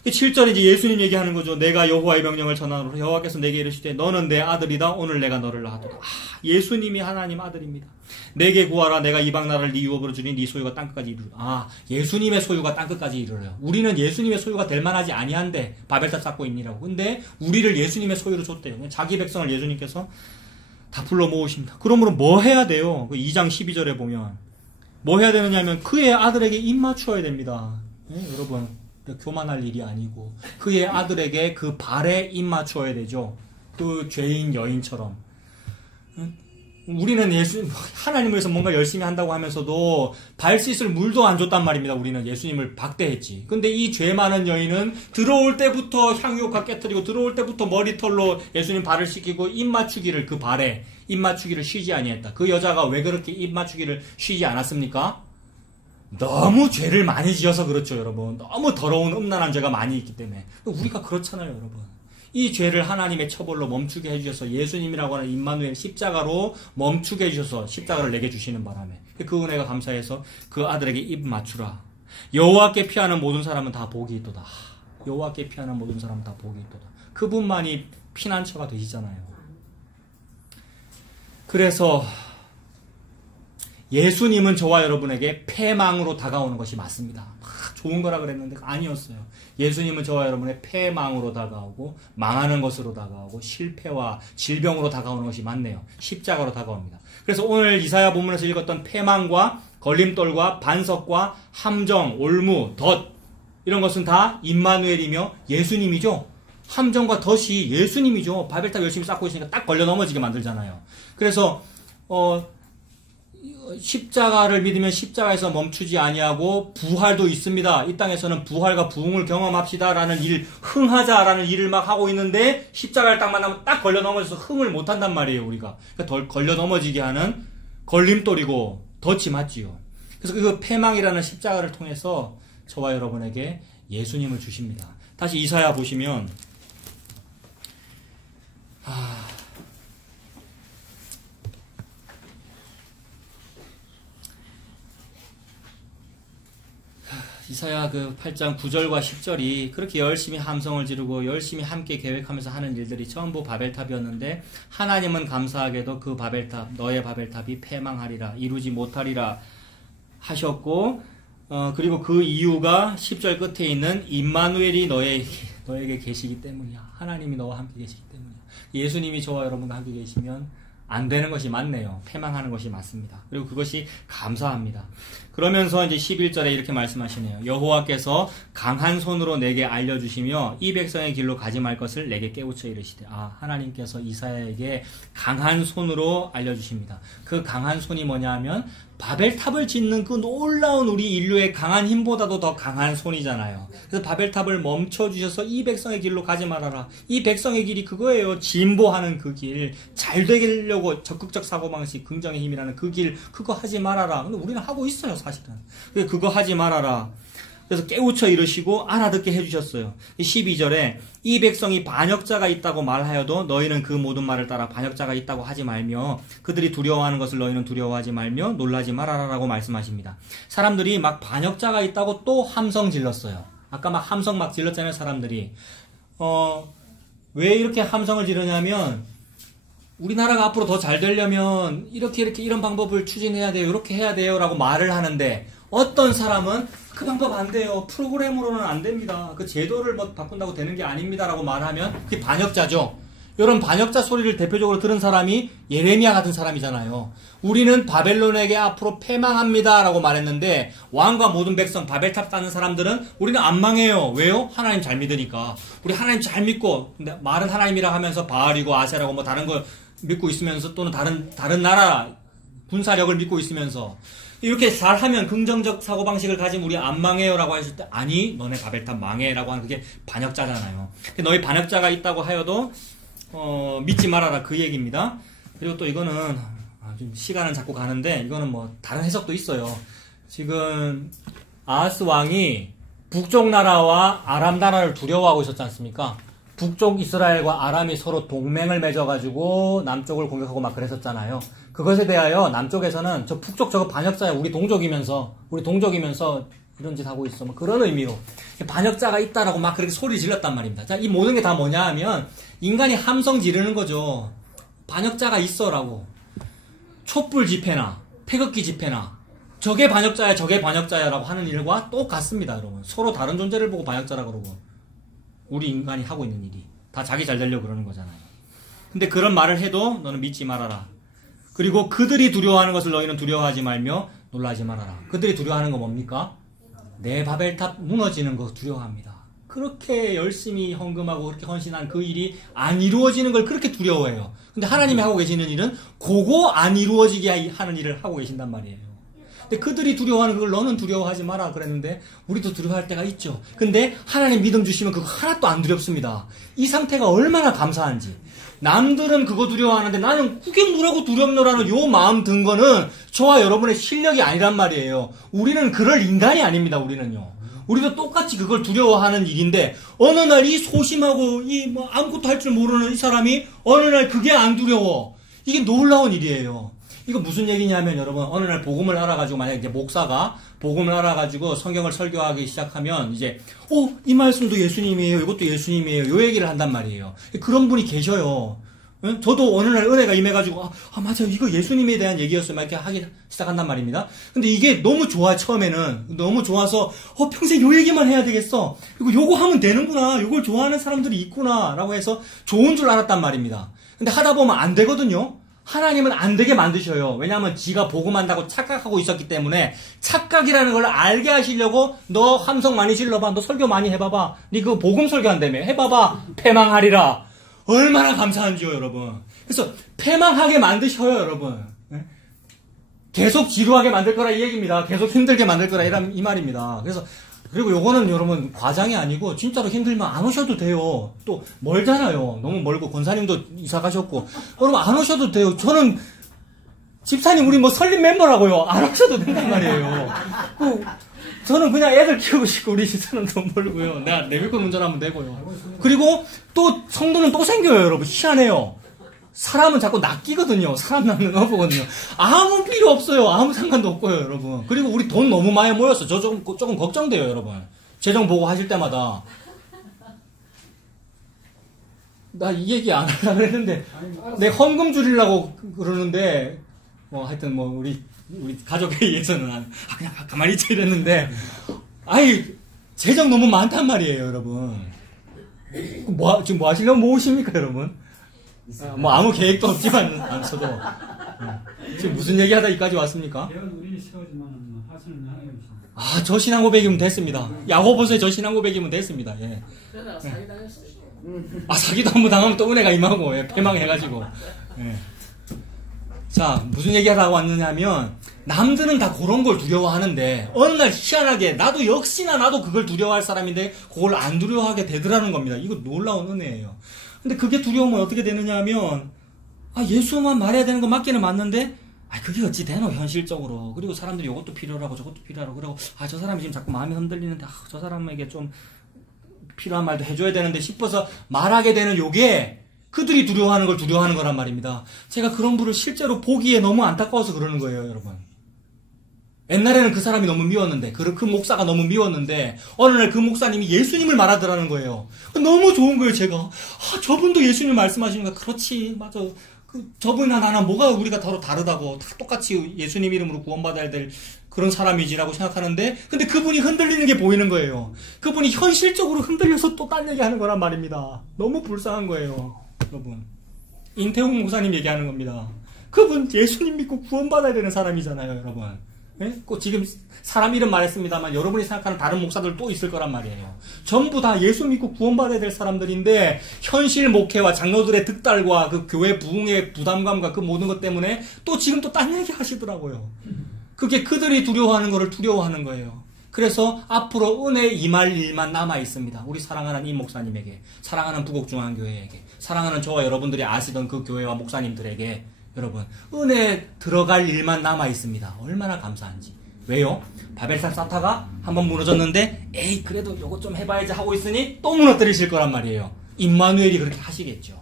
7절에 이제 예수님 얘기하는 거죠. 내가 여호와의 명령을 전하노라. 여호와께서 내게 이르시되 너는 내 아들이다. 오늘 내가 너를 낳았도다. 예수님이 하나님 아들입니다. 내게 구하라. 내가 이방 나라를 네 유업으로 주니 네 소유가 땅끝까지 이르라. 예수님의 소유가 땅끝까지 이르러요. 우리는 예수님의 소유가 될 만하지 아니한데 바벨탑 쌓고 있니라고. 근데 우리를 예수님의 소유로 줬대요. 자기 백성을 예수님께서 다 불러 모으십니다. 그러므로 뭐 해야 돼요? 2장 12절에 보면 뭐 해야 되느냐 하면 그의 아들에게 입 맞추어야 됩니다. 여러분, 교만할 일이 아니고 그의 아들에게 그 발에 입 맞추어야 되죠. 그 죄인 여인처럼. 우리는 하나님을 위해서 뭔가 열심히 한다고 하면서도 발 씻을 물도 안 줬단 말입니다. 우리는 예수님을 박대했지. 근데 이 죄 많은 여인은 들어올 때부터 향유효과 깨뜨리고 들어올 때부터 머리털로 예수님 발을 씻기고 입 맞추기를, 그 발에 입 맞추기를 쉬지 아니했다. 그 여자가 왜 그렇게 입 맞추기를 쉬지 않았습니까? 너무 죄를 많이 지어서 그렇죠, 여러분. 너무 더러운 음란한 죄가 많이 있기 때문에. 우리가 그렇잖아요, 여러분. 이 죄를 하나님의 처벌로 멈추게 해주셔서 예수님이라고 하는 임마누엘 십자가로 멈추게 해주셔서 십자가를 내게 주시는 바람에 그 은혜가 감사해서 그 아들에게 입 맞추라. 여호와께 피하는 모든 사람은 다 복이 있도다. 여호와께 피하는 모든 사람은 다 복이 있도다. 그분만이 피난처가 되시잖아요. 그래서 예수님은 저와 여러분에게 패망으로 다가오는 것이 맞습니다. 좋은 거라 그랬는데 아니었어요. 예수님은 저와 여러분의 패망으로 다가오고 망하는 것으로 다가오고 실패와 질병으로 다가오는 것이 맞네요. 십자가로 다가옵니다. 그래서 오늘 이사야 본문에서 읽었던 패망과 걸림돌과 반석과 함정, 올무, 덫 이런 것은 다 임마누엘이며 예수님이죠. 함정과 덫이 예수님이죠. 바벨탑 열심히 쌓고 있으니까 딱 걸려 넘어지게 만들잖아요. 그래서 십자가를 믿으면 십자가에서 멈추지 아니하고 부활도 있습니다. 이 땅에서는 부활과 부흥을 경험합시다라는 일, 흥하자라는 일을 막 하고 있는데 십자가를 딱 만나면 딱 걸려 넘어져서 흥을 못 한단 말이에요, 우리가. 그러니까 걸려 넘어지게 하는 걸림돌이고 덫이 맞지요. 그래서 그 패망이라는 십자가를 통해서 저와 여러분에게 예수님을 주십니다. 다시 이사야 보시면 이사야 그 8장 9절과 10절이 그렇게 열심히 함성을 지르고 열심히 함께 계획하면서 하는 일들이 전부 바벨탑이었는데 하나님은 감사하게도 그 바벨탑, 너의 바벨탑이 패망하리라, 이루지 못하리라 하셨고 그리고 그 이유가 10절 끝에 있는 임마누엘이 너에게 계시기 때문이야. 하나님이 너와 함께 계시기 때문이야. 예수님이 저와 여러분과 함께 계시면 안 되는 것이 맞네요. 패망하는 것이 맞습니다. 그리고 그것이 감사합니다. 그러면서 이제 11절에 이렇게 말씀하시네요. 여호와께서 강한 손으로 내게 알려주시며 이 백성의 길로 가지 말 것을 내게 깨우쳐 이르시되. 하나님께서 이사야에게 강한 손으로 알려주십니다. 그 강한 손이 뭐냐 하면 바벨탑을 짓는 그 놀라운 우리 인류의 강한 힘보다도 더 강한 손이잖아요. 그래서 바벨탑을 멈춰주셔서 이 백성의 길로 가지 말아라. 이 백성의 길이 그거예요. 진보하는 그 길, 잘 되려고 적극적 사고방식, 긍정의 힘이라는 그 길, 그거 하지 말아라. 근데 우리는 하고 있어요, 사실은. 그거 하지 말아라. 그래서 깨우쳐 이르시고 알아듣게 해주셨어요. 12절에 이 백성이 반역자가 있다고 말하여도 너희는 그 모든 말을 따라 반역자가 있다고 하지 말며 그들이 두려워하는 것을 너희는 두려워하지 말며 놀라지 말아라 라고 말씀하십니다. 사람들이 막 반역자가 있다고 또 함성 질렀어요. 아까 막 함성 막 질렀잖아요, 사람들이. 왜 이렇게 함성을 지르냐면 우리나라가 앞으로 더 잘 되려면 이렇게 이런 방법을 추진해야 돼요, 이렇게 해야 돼요 라고 말을 하는데 어떤 사람은 그 방법 안 돼요, 프로그램으로는 안 됩니다, 그 제도를 뭐 바꾼다고 되는 게 아닙니다 라고 말하면 그게 반역자죠. 이런 반역자 소리를 대표적으로 들은 사람이 예레미야 같은 사람이잖아요. 우리는 바벨론에게 앞으로 패망합니다 라고 말했는데 왕과 모든 백성 바벨탑 쌓는 사람들은 우리는 안 망해요. 왜요? 하나님 잘 믿으니까. 우리 하나님 잘 믿고, 근데 말은 하나님이라 하면서 바알이고 아세라고 뭐 다른 거 믿고 있으면서 또는 다른 나라 군사력을 믿고 있으면서 이렇게 잘하면 긍정적 사고방식을 가진 우리 안 망해요 라고 했을 때 아니 너네 바벨탑 망해 라고 하는 그게 반역자잖아요. 근데 너희 반역자가 있다고 하여도 믿지 말아라 그 얘기입니다. 그리고 또 이거는 좀 시간은 자꾸 가는데 이거는 뭐 다른 해석도 있어요. 지금 아하스 왕이 북쪽 나라와 아람 나라를 두려워하고 있었지 않습니까? 북쪽 이스라엘과 아람이 서로 동맹을 맺어가지고 남쪽을 공격하고 막 그랬었잖아요. 그것에 대하여 남쪽에서는 저 북쪽 저거 반역자야, 우리 동족이면서 이런 짓 하고 있어, 뭐 그런 의미로 반역자가 있다라고 막 그렇게 소리 질렀단 말입니다. 자, 이 모든 게 다 뭐냐 하면 인간이 함성 지르는 거죠. 반역자가 있어라고. 촛불 집회나 태극기 집회나 저게 반역자야 저게 반역자야라고 하는 일과 똑같습니다, 여러분. 서로 다른 존재를 보고 반역자라 그러고 우리 인간이 하고 있는 일이 다 자기 잘 되려고 그러는 거잖아요. 근데 그런 말을 해도 너는 믿지 말아라. 그리고 그들이 두려워하는 것을 너희는 두려워하지 말며 놀라지 말아라. 그들이 두려워하는 거 뭡니까? 내 바벨탑 무너지는 거 두려워합니다. 그렇게 열심히 헌금하고 그렇게 헌신한 그 일이 안 이루어지는 걸 그렇게 두려워해요. 근데 하나님이 하고 계시는 일은 그거 안 이루어지게 하는 일을 하고 계신단 말이에요. 근데 그들이 두려워하는 걸 너는 두려워하지 마라 그랬는데 우리도 두려워할 때가 있죠. 근데 하나님 믿음 주시면 그거 하나도 안 두렵습니다. 이 상태가 얼마나 감사한지. 남들은 그거 두려워하는데 나는 그게 뭐라고 두렵노라는 요 마음 든 거는 저와 여러분의 실력이 아니란 말이에요. 우리는 그럴 인간이 아닙니다. 우리도 똑같이 그걸 두려워하는 일인데 어느 날 이 소심하고 이 뭐 아무것도 할 줄 모르는 이 사람이 어느 날 그게 안 두려워. 이게 놀라운 일이에요. 이거 무슨 얘기냐면 여러분, 어느 날 복음을 알아가지고 만약에 이제 목사가 복음을 알아가지고 성경을 설교하기 시작하면 이제 이 말씀도 예수님이에요, 이것도 예수님이에요, 요 얘기를 한단 말이에요. 그런 분이 계셔요. 저도 어느 날 은혜가 임해가지고 맞아요, 이거 예수님에 대한 얘기였어요 막 이렇게 하기 시작한단 말입니다. 근데 이게 너무 좋아. 처음에는 너무 좋아서 평생 요 얘기만 해야 되겠어, 그리고 요거 하면 되는구나, 요걸 좋아하는 사람들이 있구나 라고 해서 좋은 줄 알았단 말입니다. 근데 하다 보면 안 되거든요. 하나님은 안 되게 만드셔요. 왜냐하면 지가 복음한다고 착각하고 있었기 때문에 착각이라는 걸 알게 하시려고 너 함성 많이 질러봐, 너 설교 많이 해봐봐, 니 그거 복음 설교한다며, 해봐봐, 패망하리라. 얼마나 감사한지요, 여러분. 그래서 패망하게 만드셔요, 여러분. 계속 지루하게 만들 거라 이 얘기입니다. 계속 힘들게 만들 거라 이 말입니다. 그리고 요거는 여러분 과장이 아니고 진짜로 힘들면 안 오셔도 돼요. 또 멀잖아요. 너무 멀고 권사님도 이사 가셨고. 여러분 안 오셔도 돼요. 저는 집사님 우리 뭐 설립 멤버라고요. 안 오셔도 된단 말이에요. 저는 그냥 애들 키우고 싶고 우리 집사는 돈 벌고요. 내가 내밀권 운전하면 되고요. 그리고 또 성도는 또 생겨요, 여러분. 희한해요. 사람은 자꾸 낚이거든요. 사람 낳는 거 보거든요. 아무 필요 없어요. 아무 상관도 없고요, 여러분. 그리고 우리 돈 너무 많이 모였어. 저 조금 걱정돼요, 여러분. 재정 보고 하실 때마다. 나 이 얘기 안 하려고 했는데, 내 헌금 줄이려고 그러는데, 하여튼 우리 가족회의에서는 그냥 가만히 있자 이랬는데, 재정 너무 많단 말이에요, 여러분. 지금 뭐 하시려고 모으십니까, 여러분? 아무 계획도 없지만 않어도 지금 무슨 얘기하다 여기까지 왔습니까? 계획은 우리 세우지만 아, 저 신앙 고백이면 됐습니다. 야고보서의 저 신앙 고백이면 됐습니다. 예. 그러다가 사기 당했어요. 아, 사기도 한번 당하면 또 은혜가 임하고, 예, 패망해가지고. 예. 자, 무슨 얘기하라고 왔느냐면, 남들은 다 그런 걸 두려워하는데, 어느 날 희한하게, 나도 그걸 두려워할 사람인데, 그걸 안 두려워하게 되더라는 겁니다. 이거 놀라운 은혜예요. 근데 그게 두려우면 어떻게 되느냐 하면, 아, 예수만 말해야 되는 건 맞기는 맞는데, 아, 그게 어찌 되노, 현실적으로. 그리고 사람들이 이것도 필요하고 저것도 필요하고, 그리고, 아, 저 사람이 지금 자꾸 마음이 흔들리는데, 아, 저 사람에게 좀 필요한 말도 해줘야 되는데 싶어서 말하게 되는 요게, 그들이 두려워하는 걸 두려워하는 거란 말입니다. 제가 그런 분을 실제로 보기에 너무 안타까워서 그러는 거예요, 여러분. 옛날에는 그 사람이 너무 미웠는데, 그 목사가 너무 미웠는데, 어느 날 그 목사님이 예수님을 말하더라는 거예요. 너무 좋은 거예요, 제가. 아, 저분도 예수님 말씀하시는 거야. 그렇지, 맞아. 저분이나 나나 뭐가 우리가 서로 다르다고. 다 똑같이 예수님 이름으로 구원받아야 될 그런 사람이지라고 생각하는데, 근데 그분이 흔들리는 게 보이는 거예요. 그분이 현실적으로 흔들려서 또 딴 얘기 하는 거란 말입니다. 너무 불쌍한 거예요, 여러분. 인태웅 목사님 얘기하는 겁니다. 그분 예수님 믿고 구원받아야 되는 사람이잖아요, 여러분. 네? 꼭 지금 사람 이름 말했습니다만 여러분이 생각하는 다른 목사들 또 있을 거란 말이에요. 전부 다 예수 믿고 구원받아야 될 사람들인데 현실 목회와 장로들의 득달과 그 교회 부흥의 부담감과 그 모든 것 때문에 또 지금 또 딴 얘기 하시더라고요. 그게 그들이 두려워하는 거를 두려워하는 거예요. 그래서 앞으로 은혜 임할 일만 남아 있습니다. 우리 사랑하는 이 목사님에게, 사랑하는 부곡중앙교회에게, 사랑하는 저와 여러분들이 아시던 그 교회와 목사님들에게 여러분, 은혜 들어갈 일만 남아 있습니다. 얼마나 감사한지. 왜요? 바벨탑 쌓다가 한번 무너졌는데, 에이, 그래도 요거 좀 해봐야지 하고 있으니 또 무너뜨리실 거란 말이에요. 임마누엘이 그렇게 하시겠죠.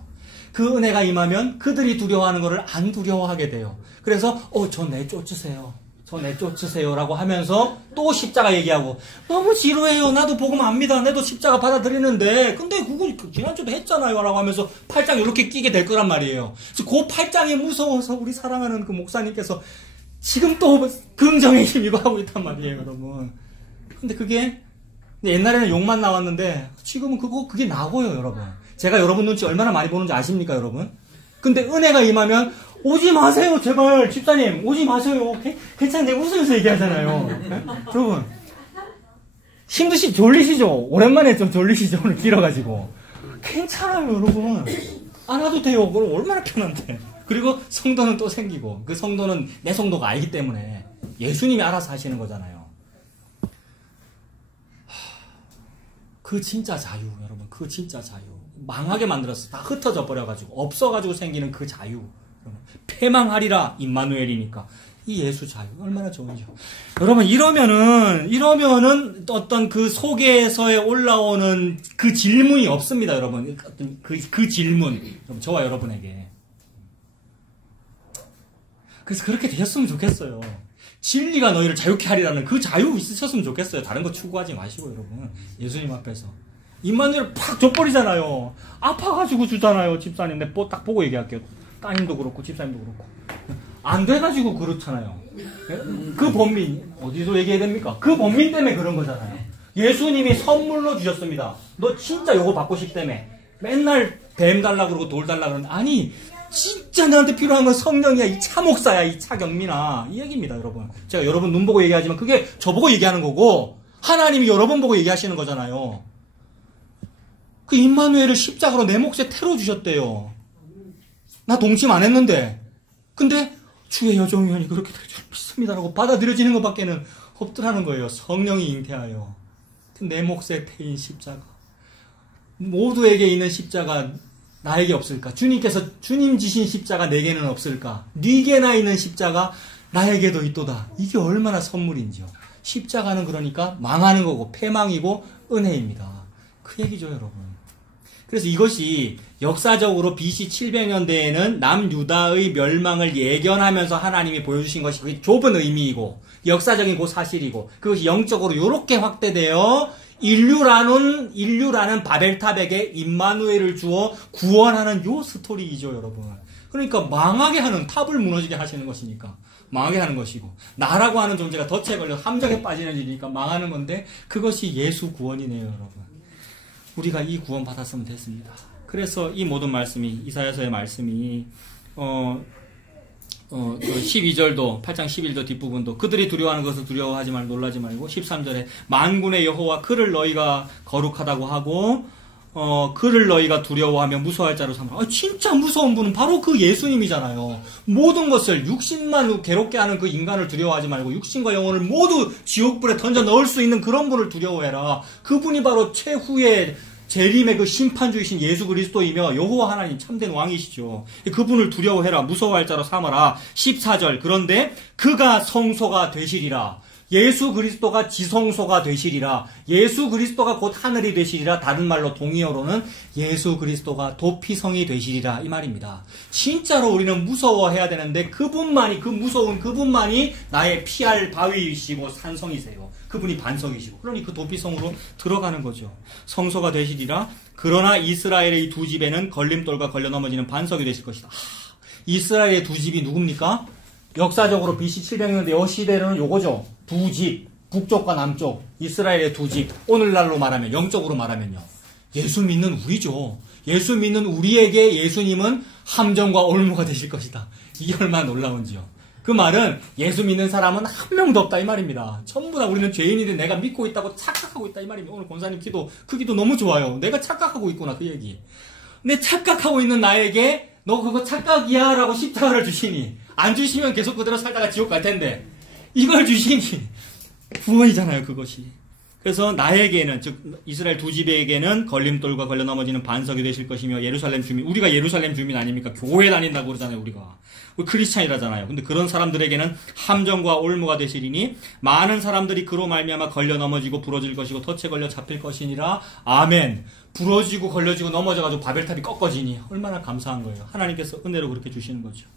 그 은혜가 임하면 그들이 두려워하는 거를 안 두려워하게 돼요. 그래서, 저 내쫓으세요. 저 내쫓으세요. 라고 하면서 또 십자가 얘기하고, 너무 지루해요. 나도 복음 압니다. 나도 십자가 받아들이는데, 근데 그거 지난주도 했잖아요. 라고 하면서 팔짱 이렇게 끼게 될 거란 말이에요. 그래서 그 팔짱이 무서워서 우리 사랑하는 그 목사님께서 지금 또 긍정의 힘이고 하고 있단 말이에요, 여러분. 근데 그게, 옛날에는 욕만 나왔는데, 지금은 그게 나고요, 여러분. 제가 여러분 눈치 얼마나 많이 보는지 아십니까, 여러분? 근데 은혜가 임하면, 오지 마세요, 제발. 집사님, 오지 마세요. 괜찮은데 웃으면서 얘기하잖아요. 네? 여러분, 졸리시죠? 오랜만에 좀 졸리시죠? 오늘 길어가지고. 괜찮아요, 여러분. 안 와도 돼요. 그럼 얼마나 편한데. 그리고 성도는 또 생기고, 그 성도는 내 성도가 알기 때문에 예수님이 알아서 하시는 거잖아요. 그 진짜 자유, 여러분. 그 진짜 자유. 망하게 만들었어. 다 흩어져 버려가지고, 없어가지고 생기는 그 자유. 패망하리라, 임마누엘이니까. 이 예수 자유 얼마나 좋은지요. 여러분, 이러면은 어떤 그 속에서에 올라오는 그 질문이 없습니다, 여러분. 그 질문, 저와 여러분에게. 그래서 그렇게 되셨으면 좋겠어요. 진리가 너희를 자유케 하리라는 그 자유 있으셨으면 좋겠어요. 다른 거 추구하지 마시고, 여러분. 예수님 앞에서. 임마누엘 팍 줘버리잖아요. 아파가지고 주잖아요, 집사님. 내가 딱 보고 얘기할게요. 따님도 그렇고 집사님도 그렇고 안 돼가지고 그렇잖아요. 그 범민 어디서 얘기해야 됩니까? 그 범민 때문에 그런 거잖아요. 예수님이 선물로 주셨습니다. 너 진짜 요거 받고 싶다며 맨날 뱀 달라 그러고 돌 달라 그러는데, 아니 진짜 나한테 필요한 건 성령이야. 이 차목사야, 이 차경민아, 이 얘기입니다, 여러분. 제가 여러분 눈 보고 얘기하지만 그게 저보고 얘기하는 거고 하나님이 여러분 보고 얘기하시는 거잖아요. 그 임마누엘을 십자가로 내 몫에 태워 주셨대요. 나 동침 안 했는데. 근데 주의 여종이오니 그렇게 될 줄 믿습니다라고 받아들여지는 것밖에는 없더라는 거예요. 성령이 잉태하여 내 몫에 태인 십자가. 모두에게 있는 십자가 나에게 없을까? 주님께서 주님 지신 십자가 내게는 없을까? 네게나 있는 십자가 나에게도 있도다. 이게 얼마나 선물인지요. 십자가는 그러니까 망하는 거고 패망이고 은혜입니다. 그 얘기죠, 여러분. 그래서 이것이 역사적으로 BC 700년대에는 남유다의 멸망을 예견하면서 하나님이 보여주신 것이 그게 좁은 의미이고 역사적인 그 사실이고, 그것이 영적으로 이렇게 확대되어 인류라는 바벨탑에게 임마누엘을 주어 구원하는 요 스토리이죠, 여러분. 그러니까 망하게 하는, 탑을 무너지게 하시는 것이니까 망하게 하는 것이고, 나라고 하는 존재가 덫에 걸려 함정에 빠지는 일이니까 망하는 건데, 그것이 예수 구원이네요, 여러분. 우리가 이 구원 받았으면 됐습니다. 그래서 이 모든 말씀이, 이사야서의 말씀이 그 12절도 8장 11절 뒷부분도 그들이 두려워하는 것을 두려워하지 말고 놀라지 말고 13절에 만군의 여호와 그를 너희가 거룩하다고 하고 그를 너희가 두려워하며 무서워할 자로 삼아. 진짜 무서운 분은 바로 그 예수님이잖아요. 모든 것을 육신만 괴롭게 하는 그 인간을 두려워하지 말고 육신과 영혼을 모두 지옥불에 던져 넣을 수 있는 그런 분을 두려워해라. 그분이 바로 최후의 재림의 그 심판주이신 예수 그리스도이며 여호와 하나님 참된 왕이시죠. 그분을 두려워해라. 무서워할 자로 삼아라. 14절 그런데 그가 성소가 되시리라. 예수 그리스도가 지성소가 되시리라. 예수 그리스도가 곧 하늘이 되시리라. 다른 말로 동의어로는 예수 그리스도가 도피성이 되시리라 이 말입니다. 진짜로 우리는 무서워해야 되는데 그분만이 그 무서운 그분만이 나의 피할 바위이시고 산성이세요. 그분이 반석이시고 그러니 그 도피성으로 들어가는 거죠. 성소가 되시리라. 그러나 이스라엘의 이 두 집에는 걸림돌과 걸려 넘어지는 반석이 되실 것이다. 이스라엘의 두 집이 누굽니까? 역사적으로 BC 700년대 여 시대로는 요거죠. 두 집, 북쪽과 남쪽, 이스라엘의 두 집. 오늘날로 말하면, 영적으로 말하면요. 예수 믿는 우리죠. 예수 믿는 우리에게 예수님은 함정과 올무가 되실 것이다. 이게 얼마나 놀라운지요. 그 말은 예수 믿는 사람은 한 명도 없다 이 말입니다. 전부 다 우리는 죄인인데 내가 믿고 있다고 착각하고 있다 이 말입니다. 오늘 권사님 기도, 그 기도 너무 좋아요. 내가 착각하고 있구나 그 얘기. 근데 착각하고 있는 나에게 너 그거 착각이야 라고 십자가를 주시니 안 주시면 계속 그대로 살다가 지옥 갈 텐데 이걸 주시니 구원이잖아요 그것이. 그래서 나에게는 즉 이스라엘 두 집에게는 걸림돌과 걸려 넘어지는 반석이 되실 것이며 예루살렘 주민, 우리가 예루살렘 주민 아닙니까? 교회 다닌다고 그러잖아요 우리가. 우리 크리스찬이라잖아요. 근데 그런 사람들에게는 함정과 올무가 되시리니 많은 사람들이 그로 말미암아 걸려 넘어지고 부러질 것이고 덫에 걸려 잡힐 것이니라. 아멘. 부러지고 걸려지고 넘어져가지고 바벨탑이 꺾어지니 얼마나 감사한 거예요. 하나님께서 은혜로 그렇게 주시는 거죠.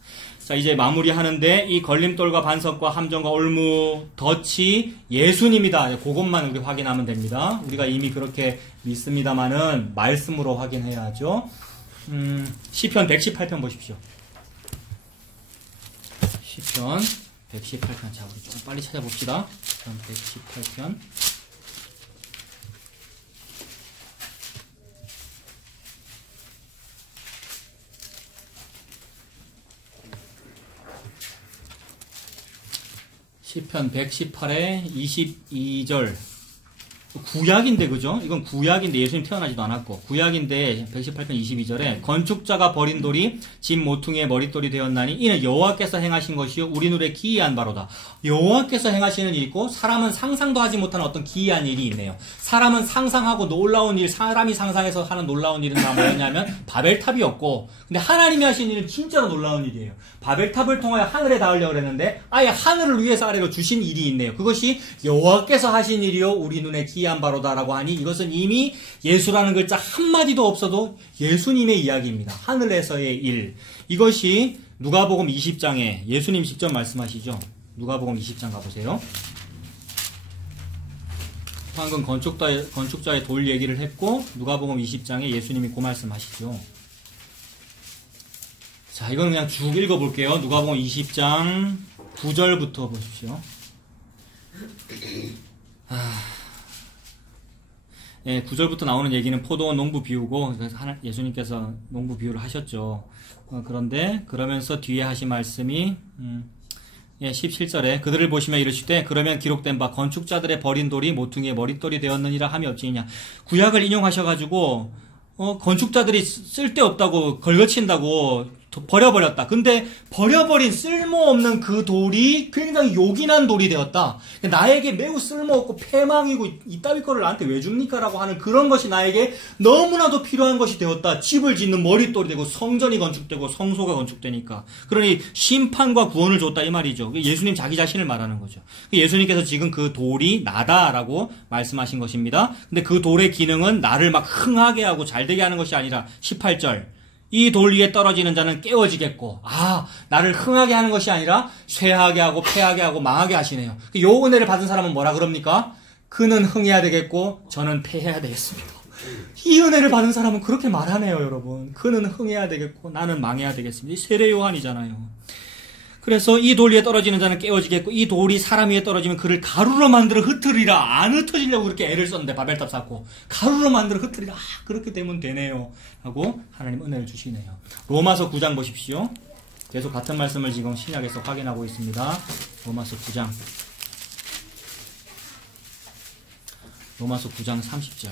자, 이제 마무리하는데 이 걸림돌과 반석과 함정과 올무 덫이 예수님이다. 그것만 우리 확인하면 됩니다. 우리가 이미 그렇게 믿습니다만은 말씀으로 확인해야죠. 시편 118편 보십시오. 시편 118편. 자, 우리 좀 빨리 찾아봅시다. 시편 118편. 시편 118의 22절. 구약인데 그죠? 이건 구약인데 예수님 태어나지도 않았고 구약인데 118편 22절에 건축자가 버린 돌이 집 모퉁이의 머릿돌이 되었나니 이는 여호와께서 행하신 것이요 우리 눈에 기이한 바로다. 여호와께서 행하시는 일이 있고 사람은 상상도 하지 못하는 어떤 기이한 일이 있네요. 사람은 상상하고 놀라운 일, 사람이 상상해서 하는 놀라운 일은 뭐였냐면 바벨탑이었고, 근데 하나님이 하신 일은 진짜로 놀라운 일이에요. 바벨탑을 통하여 하늘에 닿으려고 그랬는데 아예 하늘을 위에서 아래로 주신 일이 있네요. 그것이 여호와께서 하신 일이요 우리 눈에 기이한 바로다라고 하니 이것은 이미 예수라는 글자 한마디도 없어도 예수님의 이야기입니다. 하늘에서의 일. 이것이 누가복음 20장에 예수님 직접 말씀하시죠. 누가복음 20장 가보세요. 방금 건축자의 돌 얘기를 했고 누가복음 20장에 예수님이 그 말씀하시죠. 자, 이건 그냥 쭉 읽어볼게요. 누가복음 20장 9절부터 보십시오. 예, 9절부터 나오는 얘기는 포도원 농부 비유고, 예수님께서 농부 비유를 하셨죠. 그런데, 그러면서 뒤에 하신 말씀이, 17절에 그들을 보시며 이르시되 그러면 기록된 바 건축자들의 버린 돌이 모퉁이의 머릿돌이 되었느니라 함이 없지냐. 구약을 인용하셔가지고, 건축자들이 쓸데없다고 걸거친다고 버려버렸다. 근데 버려버린 쓸모없는 그 돌이 굉장히 요긴한 돌이 되었다. 나에게 매우 쓸모없고 패망이고 이따위 거를 나한테 왜 줍니까? 라고 하는 그런 것이 나에게 너무나도 필요한 것이 되었다. 집을 짓는 머릿돌이 되고 성전이 건축되고 성소가 건축되니까. 그러니 심판과 구원을 줬다 이 말이죠. 예수님 자기 자신을 말하는 거죠. 예수님께서 지금 그 돌이 나다라고 말씀하신 것입니다. 근데 그 돌의 기능은 나를 막 흥하게 하고 잘되게 하는 것이 아니라 18절 이 돌 위에 떨어지는 자는 깨어지겠고, 나를 흥하게 하는 것이 아니라 쇠하게 하고 패하게 하고 망하게 하시네요. 요 은혜를 받은 사람은 뭐라 그럽니까? 그는 흥해야 되겠고 저는 패해야 되겠습니다. 이 은혜를 받은 사람은 그렇게 말하네요, 여러분. 그는 흥해야 되겠고 나는 망해야 되겠습니다. 이 세례 요한이잖아요. 그래서 이 돌 위에 떨어지는 자는 깨어지겠고 이 돌이 사람 위에 떨어지면 그를 가루로 만들어 흩으리라. 안 흩어지려고 그렇게 애를 썼는데 바벨탑 쌓고 가루로 만들어 흩으리라. 그렇게 되면 되네요 하고 하나님 은혜를 주시네요. 로마서 9장 보십시오. 계속 같은 말씀을 지금 신약에서 확인하고 있습니다. 로마서 9장. 로마서 9장 30절.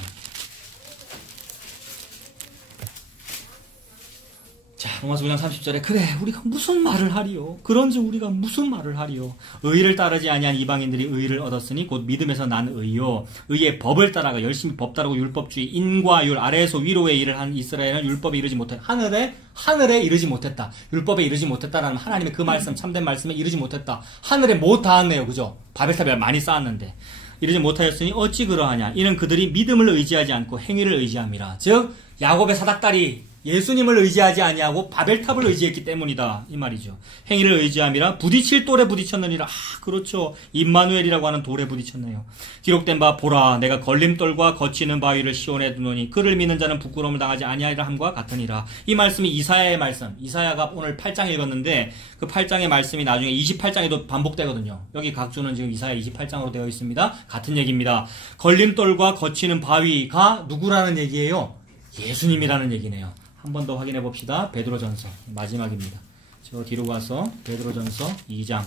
자, 로마서 9장 30절에 그래 우리가 무슨 말을 하리요? 그런지 우리가 무슨 말을 하리요? 의를 따르지 아니한 이방인들이 의를 얻었으니 곧 믿음에서 난 의요. 의의 법을 따라가 열심히 법 따르고 율법주의 인과 율 아래에서 위로의 일을 한 이스라엘은 율법에 이르지 못했다. 하늘에 이르지 못했다. 율법에 이르지 못했다라는 하나님의 그 말씀 참된 말씀에 이르지 못했다. 하늘에 못 닿았네요. 그죠? 바벨탑에 많이 쌓았는데 이르지 못하였으니 어찌 그러하냐? 이는 그들이 믿음을 의지하지 않고 행위를 의지함이라. 즉 야곱의 사닥다리 예수님을 의지하지 아니하고 바벨탑을 의지했기 때문이다. 이 말이죠. 행위를 의지함이라 부딪힐 돌에 부딪혔느니라. 그렇죠. 임마누엘이라고 하는 돌에 부딪혔네요. 기록된 바 보라 내가 걸림돌과 거치는 바위를 시온에 두노니 그를 믿는 자는 부끄러움을 당하지 아니하리라 함과 같으니라. 이 말씀이 이사야의 말씀. 이사야가 오늘 8장 읽었는데 그 8장의 말씀이 나중에 28장에도 반복되거든요. 여기 각주는 지금 이사야 28장으로 되어 있습니다. 같은 얘기입니다. 걸림돌과 거치는 바위가 누구라는 얘기예요? 예수님이라는 얘기네요. 한 번 더 확인해 봅시다. 베드로전서 마지막입니다. 저 뒤로 가서 베드로전서 2장.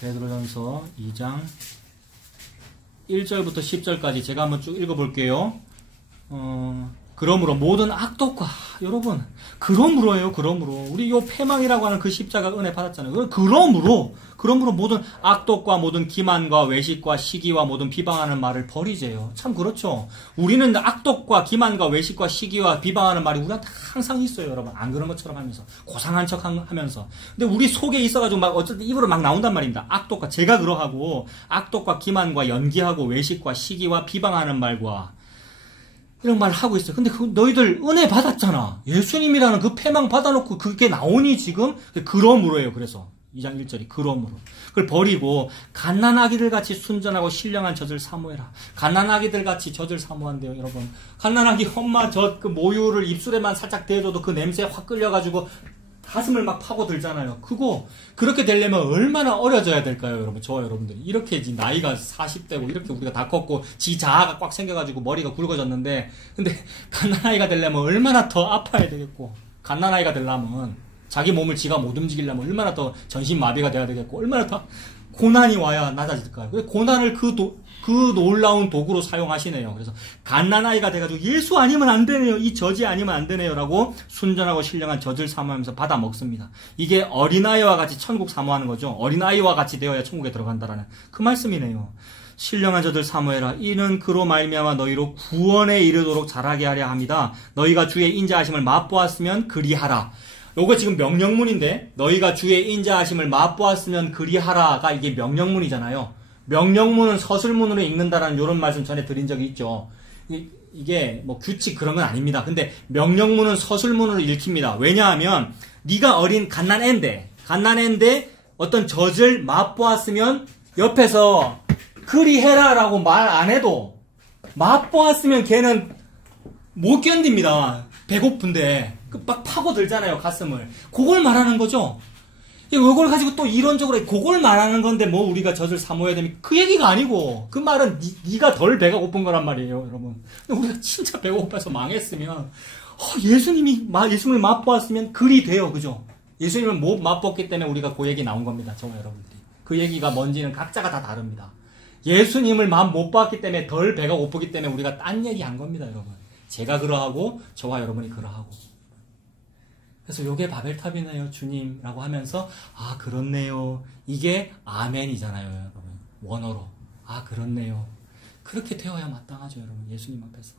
베드로전서 2장 1절부터 10절까지 제가 한번 쭉 읽어볼게요. 그러므로 모든 악독과 여러분 그러므로예요. 그러므로 우리 요 패망이라고 하는 그 십자가 은혜 받았잖아요. 그러므로 모든 악독과 모든 기만과 외식과 시기와 모든 비방하는 말을 버리세요. 참 그렇죠. 우리는 악독과 기만과 외식과 시기와 비방하는 말이 우리한테 항상 있어요. 여러분 안 그런 것처럼 하면서 고상한 척 하면서 근데 우리 속에 있어가지고 막 어쨌든 입으로 막 나온단 말입니다. 악독과 제가 그러하고 악독과 기만과 연기하고 외식과 시기와 비방하는 말과 이런 말을 하고 있어요. 근데 너희들 은혜 받았잖아. 예수님이라는 그 패망 받아놓고 그게 나오니 지금? 그러므로예요. 그래서 2장 1절이 그러므로. 그걸 버리고 갓난아기들 같이 순전하고 신령한 젖을 사모해라. 갓난아기들 같이 젖을 사모한대요. 여러분. 갓난아기 엄마 젖 그 모유를 입술에만 살짝 대줘도 그 냄새에 확 끌려가지고 가슴을 막 파고들잖아요. 그렇게 되려면 얼마나 어려져야 될까요, 여러분? 저와 여러분들이. 이렇게 나이가 40대고, 이렇게 우리가 다 컸고, 지 자아가 꽉 생겨가지고 머리가 굵어졌는데, 근데, 갓난아이가 되려면 얼마나 더 아파야 되겠고, 갓난아이가 되려면, 자기 몸을 지가 못 움직이려면 얼마나 더 전신마비가 돼야 되겠고, 얼마나 더 고난이 와야 낮아질까요? 고난을 그 놀라운 도구로 사용하시네요. 그래서 갓난아이가 돼가지고 예수 아니면 안 되네요. 이 젖이 아니면 안 되네요. 라고 순전하고 신령한 젖을 사모하면서 받아 먹습니다. 이게 어린아이와 같이 천국 사모하는 거죠. 어린아이와 같이 되어야 천국에 들어간다라는 그 말씀이네요. 신령한 젖을 사모해라. 이는 그로 말미암아 너희로 구원에 이르도록 자라게 하려 합니다. 너희가 주의 인자하심을 맛보았으면 그리하라. 요거 지금 명령문인데 너희가 주의 인자하심을 맛보았으면 그리하라가 이게 명령문이잖아요. 명령문은 서술문으로 읽는다라는 이런 말씀 전에 드린 적이 있죠. 이게 뭐 규칙 그런 건 아닙니다. 근데 명령문은 서술문으로 읽힙니다. 왜냐하면 네가 어린 갓난애인데 어떤 젖을 맛보았으면 옆에서 그리해라라고 말 안 해도 맛보았으면 걔는 못 견딥니다. 배고픈데 막 파고들잖아요. 가슴을. 그걸 말하는 거죠. 이걸 가지고 또 이론적으로 그걸 말하는 건데 뭐 우리가 젖을 사모해야 되면 그 얘기가 아니고 그 말은 네가 덜 배가 고픈 거란 말이에요, 여러분. 근데 우리가 진짜 배가 고파서 망했으면 예수님을 맛보았으면 그리 돼요, 그죠? 예수님을 못 맛봤기 때문에 우리가 그 얘기 나온 겁니다, 저와 여러분들이. 그 얘기가 뭔지는 각자가 다 다릅니다. 예수님을 못 봤기 때문에 덜 배가 고프기 때문에 우리가 딴 얘기 한 겁니다, 여러분. 제가 그러하고 저와 여러분이 그러하고. 그래서 요게 바벨탑이네요, 주님라고 하면서 그렇네요. 이게 아멘이잖아요, 여러분. 원어로. 그렇네요. 그렇게 되어야 마땅하죠, 여러분. 예수님 앞에서.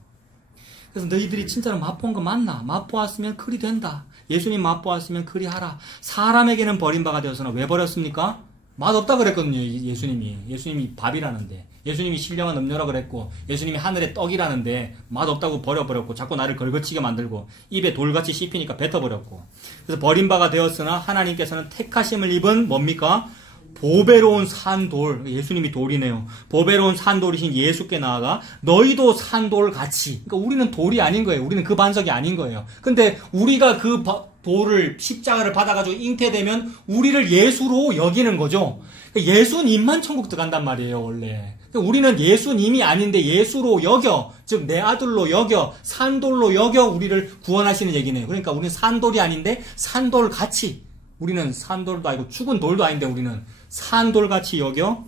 그래서 너희들이 진짜로 맛본 거 맞나? 맛보았으면 그리 된다. 예수님 맛보았으면 그리 하라. 사람에게는 버림바가 되었으나 왜 버렸습니까? 맛없다 그랬거든요, 예수님이. 예수님이 밥이라는데. 예수님이 신령한 음료라 그랬고, 예수님이 하늘의 떡이라는데 맛없다고 버려버렸고, 자꾸 나를 걸거치게 만들고, 입에 돌같이 씹히니까 뱉어버렸고. 그래서 버림바가 되었으나 하나님께서는 택하심을 입은 뭡니까? 보배로운 산돌, 예수님이 돌이네요. 보배로운 산돌이신 예수께 나아가 너희도 산돌 같이. 그러니까 우리는 돌이 아닌 거예요. 우리는 그 반석이 아닌 거예요. 근데 우리가 그 돌을 십자가를 받아가지고 잉태되면 우리를 예수로 여기는 거죠. 그러니까 예수님만 천국 들어간단 말이에요, 원래. 그러니까 우리는 예수님이 아닌데 예수로 여겨, 즉 내 아들로 여겨, 산돌로 여겨 우리를 구원하시는 얘기네요. 그러니까 우리는 산돌이 아닌데 산돌 같이. 우리는 산돌도 아니고 죽은 돌도 아닌데 우리는 산돌같이 여겨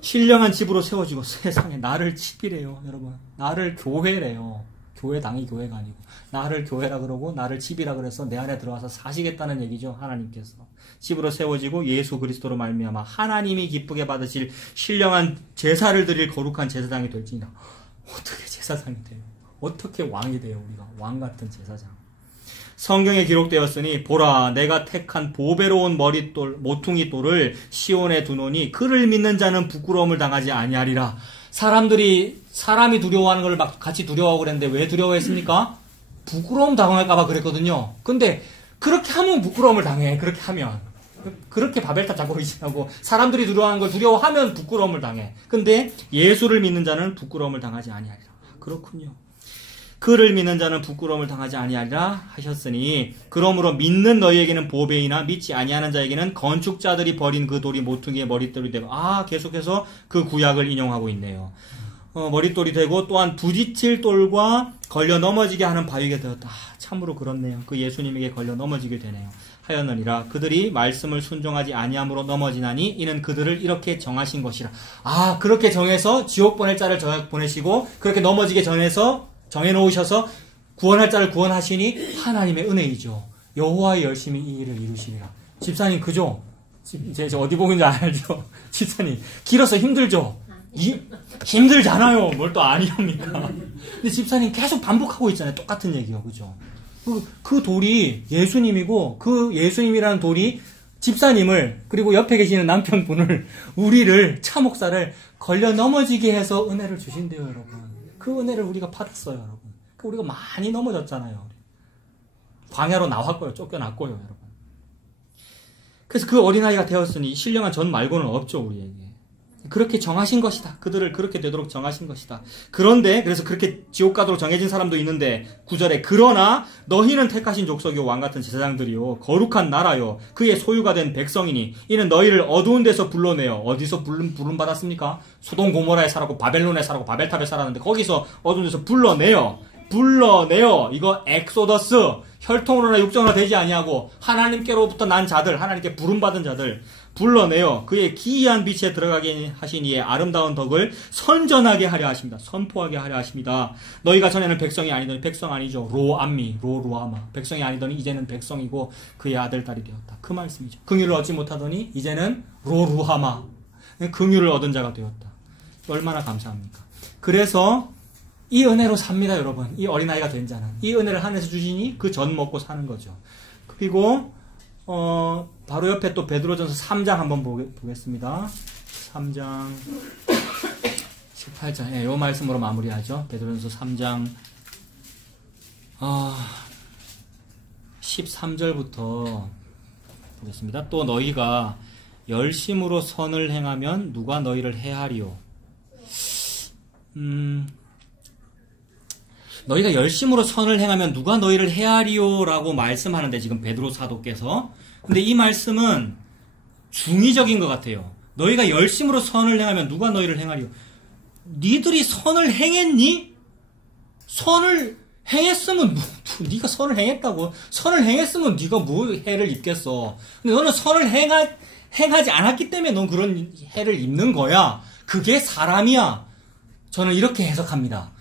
신령한 집으로 세워지고. 세상에, 나를 집이래요, 여러분. 나를 교회래요. 교회 당이 교회가 아니고 나를 교회라 그러고 나를 집이라 그래서 내 안에 들어와서 사시겠다는 얘기죠. 하나님께서 집으로 세워지고 예수 그리스도로 말미암아 하나님이 기쁘게 받으실 신령한 제사를 드릴 거룩한 제사장이 될지니라. 어떻게 제사장이 돼요? 어떻게 왕이 돼요? 우리가 왕같은 제사장. 성경에 기록되었으니 보라, 내가 택한 보배로운 머릿돌 모퉁이 돌을 시온에 두노니 그를 믿는 자는 부끄러움을 당하지 아니하리라. 사람이 두려워하는 걸 막 같이 두려워하고 그랬는데 왜 두려워했습니까? 부끄러움 당할까봐 그랬거든요. 근데 그렇게 하면 부끄러움을 당해. 그렇게 하면. 그렇게 바벨탑 자고 의심하고 사람들이 두려워하는 걸 두려워하면 부끄러움을 당해. 근데 예수를 믿는 자는 부끄러움을 당하지 아니하리라. 그렇군요. 그를 믿는 자는 부끄러움을 당하지 아니하리라 하셨으니 그러므로 믿는 너희에게는 보배이나 믿지 아니하는 자에게는 건축자들이 버린 그 돌이 모퉁이의 머릿돌이 되고. 계속해서 그 구약을 인용하고 있네요. 머릿돌이 되고 또한 부딪힐 돌과 걸려 넘어지게 하는 바위가 되었다. 참으로 그렇네요. 그 예수님에게 걸려 넘어지게 되네요. 하였느니라 그들이 말씀을 순종하지 아니함으로 넘어지나니 이는 그들을 이렇게 정하신 것이라. 그렇게 정해서 지옥 보낼 자를 보내시고 그렇게 넘어지게 정해놓으셔서 구원할 자를 구원하시니 하나님의 은혜이죠. 여호와의 열심히 이 일을 이루시리라. 집사님 그죠? 이제 어디 보고 있는지 알죠? 집사님 길어서 힘들죠? 힘들잖아요. 뭘 또 아니합니까? 근데 집사님 계속 반복하고 있잖아요. 똑같은 얘기요. 그죠? 그 돌이 예수님이고 그 예수님이라는 돌이 집사님을 그리고 옆에 계시는 남편분을 우리를 차목사를 걸려 넘어지게 해서 은혜를 주신대요. 여러분. 그 은혜를 우리가 받았어요. 여러분. 우리가 많이 넘어졌잖아요. 광야로 나왔고요. 쫓겨났고요. 여러분. 그래서 그 어린아이가 되었으니 신령한 전 말고는 없죠. 우리에게. 그렇게 정하신 것이다. 그들을 그렇게 되도록 정하신 것이다. 그런데 그래서 그렇게 지옥 가도록 정해진 사람도 있는데 9절에 그러나 너희는 택하신 족속이요 왕같은 제사장들이요 거룩한 나라요 그의 소유가 된 백성이니 이는 너희를 어두운 데서 불러내어. 어디서 부름 받았습니까? 소돔 고모라에 살았고 바벨론에 살았고 바벨탑에 살았는데 거기서 어두운 데서 불러내어. 이거 엑소더스. 혈통으로나 육정으로 되지 아니하고 하나님께로부터 난 자들, 하나님께 부름받은 자들 불러내어 그의 기이한 빛에 들어가게 하시니에 아름다운 덕을 선전하게 하려 하십니다. 선포하게 하려 하십니다. 너희가 전에는 백성이 아니더니 백성 아니죠. 로루아마. 백성이 아니더니 이제는 백성이고 그의 아들 딸이 되었다. 그 말씀이죠. 긍휼을 얻지 못하더니 이제는 로루하마. 긍휼을 얻은 자가 되었다. 얼마나 감사합니까? 그래서 이 은혜로 삽니다, 여러분. 이 어린아이가 된 자는. 이 은혜를 하늘에서 주시니 그 전 먹고 사는 거죠. 그리고 바로 옆에 또 베드로전서 3장 한번 보겠습니다. 3장 18장. 이 말씀으로 마무리하죠. 베드로전서 3장 13절부터 보겠습니다. 또 너희가 열심으로 선을 행하면 누가 너희를 해하리요. 너희가 열심으로 선을 행하면 누가 너희를 해하리요 라고 말씀하는데 지금 베드로 사도께서. 근데 이 말씀은 중의적인 것 같아요. 너희가 열심으로 선을 행하면 누가 너희를 행하리요. 니들이 선을 행했니? 선을 행했으면 네가 선을 행했다고. 선을 행했으면 네가 뭐 해를 입겠어. 근데 너는 선을 행하지 않았기 때문에 넌 그런 해를 입는 거야. 그게 사람이야. 저는 이렇게 해석합니다.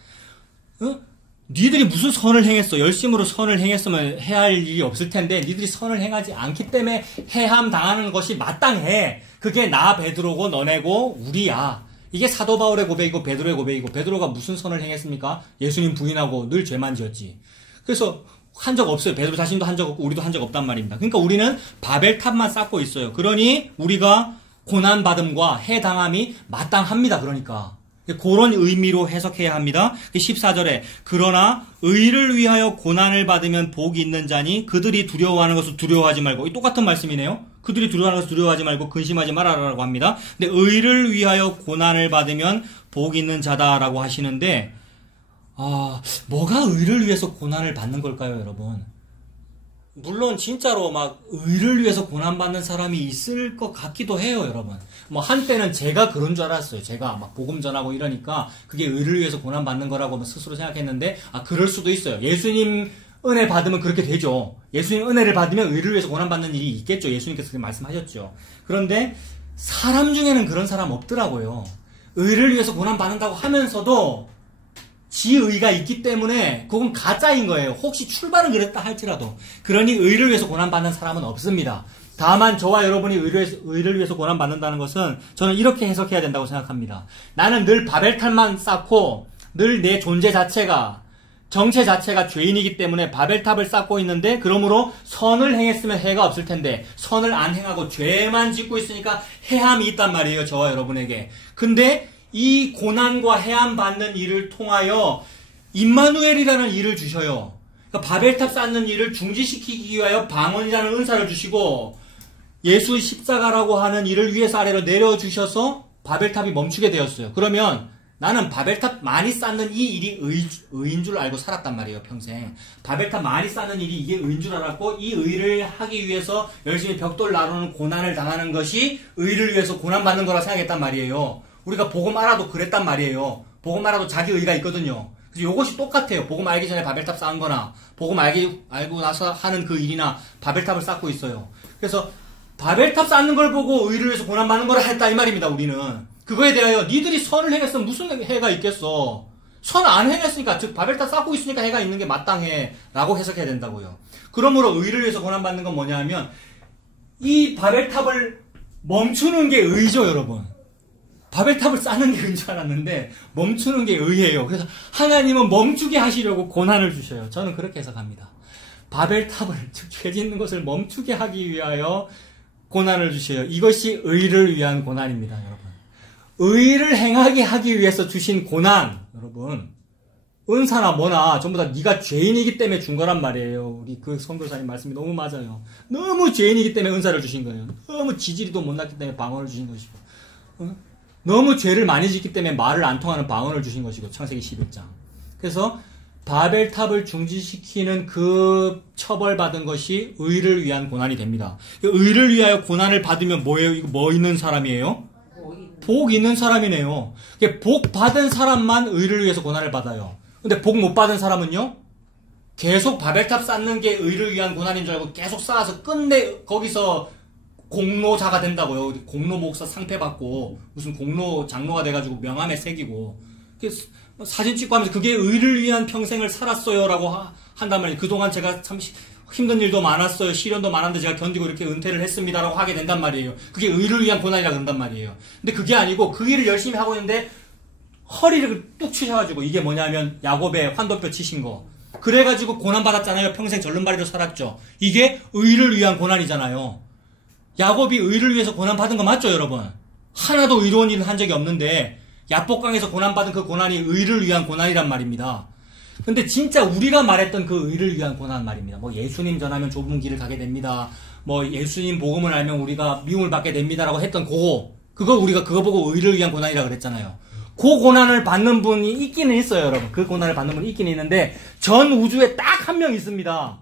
니들이 무슨 선을 행했어? 열심으로 선을 행했으면 해야 할 일이 없을 텐데 니들이 선을 행하지 않기 때문에 해함 당하는 것이 마땅해. 그게 나 베드로고 너네고 우리야. 이게 사도 바울의 고백이고 베드로의 고백이고. 베드로가 무슨 선을 행했습니까? 예수님 부인하고 늘 죄만 지었지. 그래서 한 적 없어요. 베드로 자신도 한 적 없고 우리도 한 적 없단 말입니다. 그러니까 우리는 바벨탑만 쌓고 있어요. 그러니 우리가 고난받음과 해당함이 마땅합니다. 그러니까 그런 의미로 해석해야 합니다. 14절에 그러나 의를 위하여 고난을 받으면 복이 있는 자니 그들이 두려워하는 것을 두려워하지 말고. 똑같은 말씀이네요. 그들이 두려워하는 것을 두려워하지 말고 근심하지 말아라라고 합니다. 근데 의를 위하여 고난을 받으면 복 있는 자다라고 하시는데 뭐가 의를 위해서 고난을 받는 걸까요, 여러분? 물론 진짜로 막 의를 위해서 고난받는 사람이 있을 것 같기도 해요, 여러분. 뭐 한때는 제가 그런 줄 알았어요. 제가 막 복음 전하고 이러니까 그게 의를 위해서 고난받는 거라고 스스로 생각했는데 그럴 수도 있어요. 예수님 은혜 받으면 그렇게 되죠. 예수님 은혜를 받으면 의를 위해서 고난받는 일이 있겠죠. 예수님께서 그렇게 말씀하셨죠. 그런데 사람 중에는 그런 사람 없더라고요. 의를 위해서 고난받는다고 하면서도 지의가 있기 때문에 그건 가짜인 거예요. 혹시 출발은 그랬다 할지라도. 그러니 의를 위해서 고난받는 사람은 없습니다. 다만 저와 여러분이 의를 위해서 고난받는다는 것은 저는 이렇게 해석해야 된다고 생각합니다. 나는 늘 바벨탑만 쌓고 늘 내 존재 자체가 정체 자체가 죄인이기 때문에 바벨탑을 쌓고 있는데 그러므로 선을 행했으면 해가 없을 텐데 선을 안 행하고 죄만 짓고 있으니까 해함이 있단 말이에요. 저와 여러분에게. 근데 이 고난과 해함 받는 일을 통하여 임마누엘이라는 일을 주셔요. 그러니까 바벨탑 쌓는 일을 중지시키기 위하여 방언이라는 은사를 주시고 예수 십자가라고 하는 일을 위에서 아래로 내려주셔서 바벨탑이 멈추게 되었어요. 그러면 나는 바벨탑 많이 쌓는 이 일이 의인 줄 알고 살았단 말이에요, 평생. 바벨탑 많이 쌓는 일이 이게 의인 줄 알았고, 이 의를 하기 위해서 열심히 벽돌 나르는 고난을 당하는 것이 의를 위해서 고난받는 거라 생각했단 말이에요. 우리가 복음 알아도 그랬단 말이에요. 복음 알아도 자기 의가 있거든요. 그래서 이것이 똑같아요. 복음 알기 전에 바벨탑 쌓은 거나, 복음 알고 나서 하는 그 일이나 바벨탑을 쌓고 있어요. 그래서 바벨탑 쌓는 걸 보고 의를 위해서 고난받는 거라 했다, 이 말입니다, 우리는. 그거에 대하여 니들이 선을 행했으면 무슨 해가 있겠어. 선 안 행했으니까, 즉 바벨탑 쌓고 있으니까 해가 있는 게 마땅해 라고 해석해야 된다고요. 그러므로 의를 위해서 고난받는 건 뭐냐 하면 이 바벨탑을 멈추는 게 의죠, 여러분. 바벨탑을 쌓는 게 의인 줄 알았는데 멈추는 게 의예요. 그래서 하나님은 멈추게 하시려고 고난을 주셔요. 저는 그렇게 해석합니다. 바벨탑을, 즉 죄 짓는 것을 멈추게 하기 위하여 고난을 주셔요. 이것이 의를 위한 고난입니다, 여러분. 의를 행하게 하기 위해서 주신 고난, 여러분, 은사나 뭐나 전부 다 네가 죄인이기 때문에 준 거란 말이에요. 우리 그 선교사님 말씀이 너무 맞아요. 너무 죄인이기 때문에 은사를 주신 거예요. 너무 지지리도 못났기 때문에 방언을 주신 것이고, 너무 죄를 많이 짓기 때문에 말을 안 통하는 방언을 주신 것이고, 창세기 11장. 그래서 바벨탑을 중지시키는 그 처벌받은 것이 의를 위한 고난이 됩니다. 의를 위하여 고난을 받으면 뭐예요? 이거 뭐 있는 사람이에요? 복 있는 사람이네요. 복 받은 사람만 의를 위해서 고난을 받아요. 근데 복 못 받은 사람은요? 계속 바벨탑 쌓는 게 의를 위한 고난인 줄 알고 계속 쌓아서 끝내 거기서 공로자가 된다고요. 공로 목사 상패 받고 무슨 공로 장로가 돼가지고 명함에 새기고 사진 찍고 하면서 그게 의를 위한 평생을 살았어요 라고 한단 말이에요. 그동안 제가 참 힘든 일도 많았어요. 시련도 많았는데 제가 견디고 이렇게 은퇴를 했습니다라고 하게 된단 말이에요. 그게 의를 위한 고난이라 그런단 말이에요. 근데 그게 아니고 그 일을 열심히 하고 있는데 허리를 뚝 치셔가지고 이게 뭐냐면 야곱의 환도뼈 치신 거. 그래가지고 고난받았잖아요. 평생 절름발이로 살았죠. 이게 의를 위한 고난이잖아요. 야곱이 의를 위해서 고난받은 거 맞죠, 여러분? 하나도 의로운 일은 한 적이 없는데 야복강에서 고난받은 그 고난이 의를 위한 고난이란 말입니다. 근데 진짜 우리가 말했던 그 의를 위한 고난 말입니다. 뭐 예수님 전하면 좁은 길을 가게 됩니다. 뭐 예수님 복음을 알면 우리가 미움을 받게 됩니다라고 했던 그거 보고 의를 위한 고난이라 그랬잖아요. 그 고난을 받는 분이 있기는 있어요, 여러분. 그 고난을 받는 분이 있기는 있는데 전 우주에 딱 한 명 있습니다.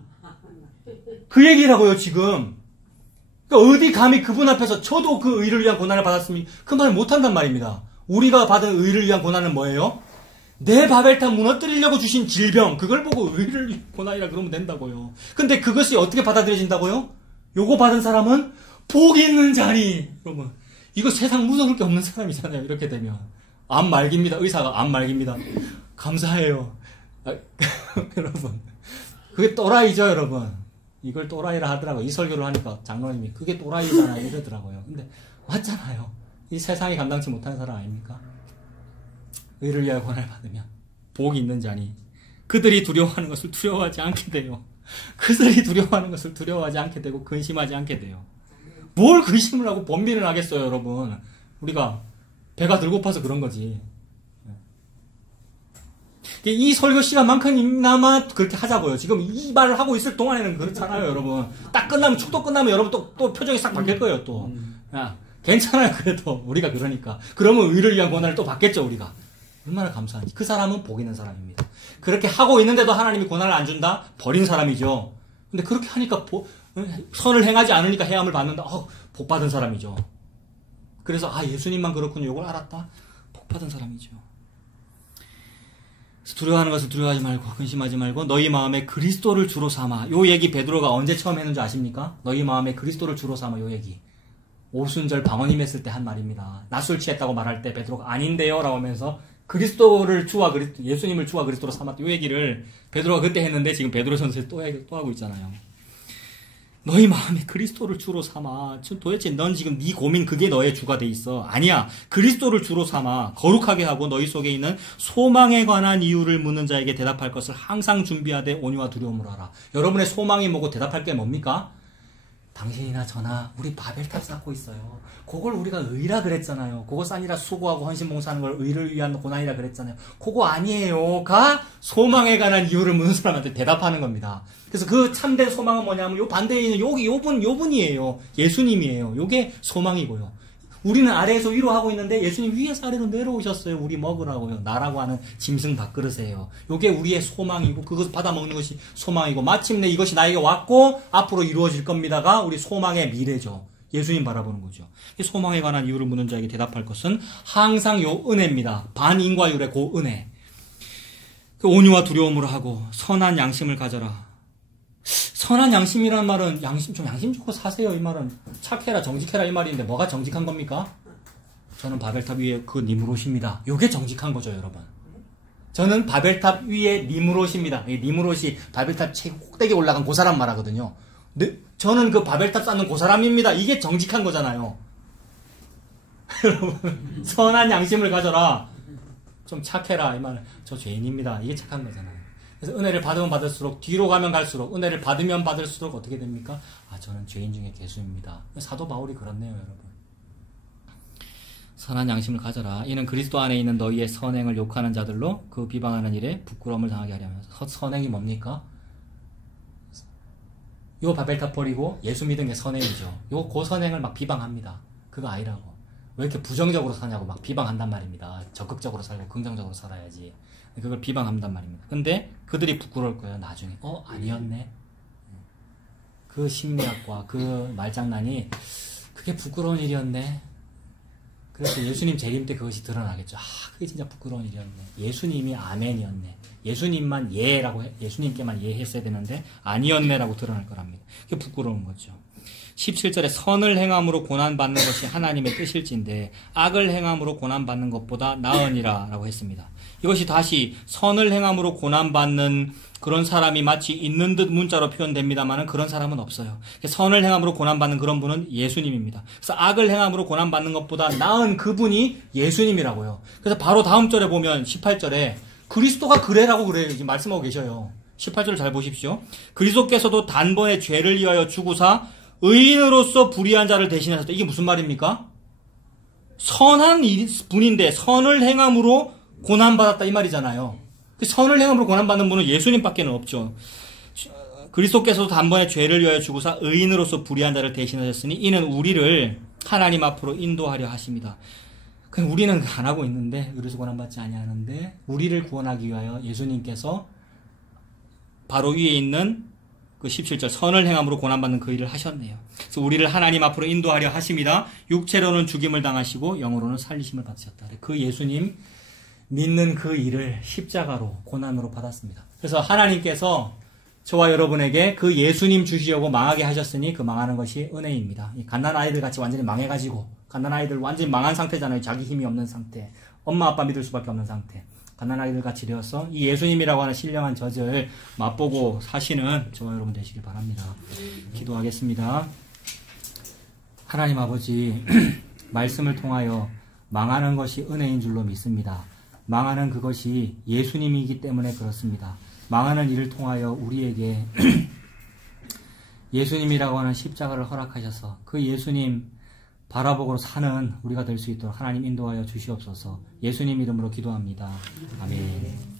그 얘기라고요, 지금. 그러니까 어디 감히 그분 앞에서 저도 그 의를 위한 고난을 받았으면 그 말 못한단 말입니다. 우리가 받은 의를 위한 고난은 뭐예요? 내 바벨탑 무너뜨리려고 주신 질병, 그걸 보고 의를 위한 고난이라 그러면 된다고요. 근데 그것이 어떻게 받아들여진다고요? 요거 받은 사람은 복이 있는 자니. 여러분, 이거 세상 무서울 게 없는 사람이잖아요. 이렇게 되면 암 말기입니다. 의사가 암 말기입니다. 감사해요. 여러분, 그게 또라이죠, 여러분. 이걸 또라이라 하더라고요. 이 설교를 하니까 장로님이 그게 또라이잖아요 이러더라고요. 근데 맞잖아요. 이 세상이 감당치 못하는 사람 아닙니까? 의를 위하여 고난을 받으면 복이 있는 자니 그들이 두려워하는 것을 두려워하지 않게 돼요. 그들이 두려워하는 것을 두려워하지 않게 되고 근심하지 않게 돼요. 뭘 근심을 하고 번민을 하겠어요, 여러분. 우리가 배가 덜 고파서 그런 거지. 이 설교 시간만큼이나마 그렇게 하자고요. 지금 이 말을 하고 있을 동안에는 그렇잖아요, 여러분. 딱 끝나면, 축도 끝나면 여러분 또 표정이 싹 바뀔 거예요, 또. 야, 괜찮아요, 그래도. 우리가 그러니까. 그러면 의를 위한 고난을 또 받겠죠, 우리가. 얼마나 감사한지. 그 사람은 복 있는 사람입니다. 그렇게 하고 있는데도 하나님이 고난을 안 준다? 버린 사람이죠. 근데 그렇게 하니까 선을 행하지 않으니까 해함을 받는다? 복 받은 사람이죠. 그래서 예수님만 그렇군요. 이걸 알았다? 복 받은 사람이죠. 두려워하는 것을 두려워하지 말고 근심하지 말고 너희 마음에 그리스도를 주로 삼아. 요 얘기 베드로가 언제 처음 했는지 아십니까? 너희 마음에 그리스도를 주로 삼아. 요 얘기. 오순절 방언임 했을 때 한 말입니다. 낮술 취했다고 말할 때 베드로가 아닌데요 라고 하면서 그리스도를 주와 예수님을 주와 그리스도로 삼았다. 요 얘기를 베드로가 그때 했는데 지금 베드로전서에 또 하고 있잖아요. 너희 마음에 그리스도를 주로 삼아. 도대체 넌 지금 네 고민 그게 너의 주가 돼 있어. 아니야. 그리스도를 주로 삼아 거룩하게 하고 너희 속에 있는 소망에 관한 이유를 묻는 자에게 대답할 것을 항상 준비하되 온유와 두려움으로 하라. 여러분의 소망이 뭐고 대답할 게 뭡니까? 당신이나 저나 우리 바벨탑 쌓고 있어요. 그걸 우리가 의라 그랬잖아요. 그거 쌓느라 수고하고 헌신봉사하는 걸 의를 위한 고난이라 그랬잖아요. 그거 아니에요가 소망에 관한 이유를 묻는 사람한테 대답하는 겁니다. 그래서 그 참된 소망은 뭐냐면 요 반대에 있는 요분이에요. 예수님이에요. 요게 소망이고요. 우리는 아래에서 위로 하고 있는데 예수님 위에서 아래로 내려오셨어요. 우리 먹으라고요. 나라고 하는 짐승 밥그릇이에요. 요게 우리의 소망이고 그것을 받아먹는 것이 소망이고 마침내 이것이 나에게 왔고 앞으로 이루어질 겁니다가 우리 소망의 미래죠. 예수님 바라보는 거죠. 소망에 관한 이유를 묻는 자에게 대답할 것은 항상 요 은혜입니다. 반인과율의 그 은혜. 그 온유와 두려움으로 하고 선한 양심을 가져라. 선한 양심이라는 말은 좀 양심 좋고 사세요 이 말은 착해라 정직해라 이 말인데 뭐가 정직한 겁니까? 저는 바벨탑 위에 그 니무롯입니다. 요게 정직한 거죠 여러분. 저는 바벨탑 위에 니무롯입니다. 이 니무롯이 바벨탑 최고 꼭대기에 올라간 그 사람 말하거든요. 근데 저는 그 바벨탑 쌓는 그 사람입니다. 이게 정직한 거잖아요. 여러분 선한 양심을 가져라. 좀 착해라 이 말은 저 죄인입니다. 이게 착한 거잖아요. 그래서 은혜를 받으면 받을수록 뒤로 가면 갈수록 은혜를 받으면 받을수록 어떻게 됩니까? 저는 죄인 중에 괴수입니다. 사도 바울이 그렇네요 여러분. 선한 양심을 가져라. 이는 그리스도 안에 있는 너희의 선행을 욕하는 자들로 그 비방하는 일에 부끄러움을 당하게 하려면. 선행이 뭡니까? 요 바벨탑 버리고 예수 믿은 게 선행이죠. 그 선행을 막 비방합니다. 그거 아니라고. 왜 이렇게 부정적으로 사냐고 막 비방한단 말입니다. 적극적으로 살고 긍정적으로 살아야지. 그걸 비방한단 말입니다. 근데 그들이 부끄러울 거예요. 나중에 아니었네. 그 심리학과 그 말장난이 그게 부끄러운 일이었네. 그래서 예수님 재림 때 그것이 드러나겠죠. 그게 진짜 부끄러운 일이었네. 예수님이 아멘이었네. 예수님만 예수님께만 예했어야 되는데 아니었네라고 드러날 거랍니다. 그게 부끄러운 거죠. 17절에 선을 행함으로 고난받는 것이 하나님의 뜻일진데 악을 행함으로 고난받는 것보다 나으니라 라고 했습니다. 이것이 다시 선을 행함으로 고난받는 그런 사람이 마치 있는 듯 문자로 표현됩니다만 그런 사람은 없어요. 선을 행함으로 고난받는 그런 분은 예수님입니다. 그래서 악을 행함으로 고난받는 것보다 나은 그분이 예수님이라고요. 그래서 바로 다음 절에 보면 18절에 그리스도가 그래라고 그래요. 지금 말씀하고 계셔요. 18절 잘 보십시오. 그리스도께서도 단번에 죄를 위하여 죽으사 의인으로서 불의한 자를 대신하셨다. 이게 무슨 말입니까? 선한 분인데 선을 행함으로 고난받았다 이 말이잖아요. 선을 행함으로 고난받는 분은 예수님밖에 없죠. 그리스도께서도 단번에 죄를 위하여 죽으사 의인으로서 불의한 자를 대신하셨으니 이는 우리를 하나님 앞으로 인도하려 하십니다. 그냥 우리는 안 하고 있는데 의로서 고난받지 아니하는데 우리를 구원하기 위하여 예수님께서 바로 위에 있는 그 17절 선을 행함으로 고난받는 그 일을 하셨네요. 그래서 우리를 하나님 앞으로 인도하려 하십니다. 육체로는 죽임을 당하시고 영으로는 살리심을 받으셨다. 그 예수님 믿는 그 일을 십자가로 고난으로 받았습니다. 그래서 하나님께서 저와 여러분에게 그 예수님 주시려고 망하게 하셨으니 그 망하는 것이 은혜입니다. 이 갓난 아이들 같이 완전히 망해가지고 갓난 아이들 완전히 망한 상태잖아요. 자기 힘이 없는 상태. 엄마 아빠 믿을 수밖에 없는 상태. 갓난 아이들 같이 되어서 이 예수님이라고 하는 신령한 젖을 맛보고 사시는 저와 여러분 되시길 바랍니다. 기도하겠습니다. 하나님 아버지 말씀을 통하여 망하는 것이 은혜인 줄로 믿습니다. 망하는 그것이 예수님이기 때문에 그렇습니다. 망하는 일을 통하여 우리에게 예수님이라고 하는 십자가를 허락하셔서 그 예수님 바라보고 사는 우리가 될 수 있도록 하나님 인도하여 주시옵소서. 예수님 이름으로 기도합니다. 아멘.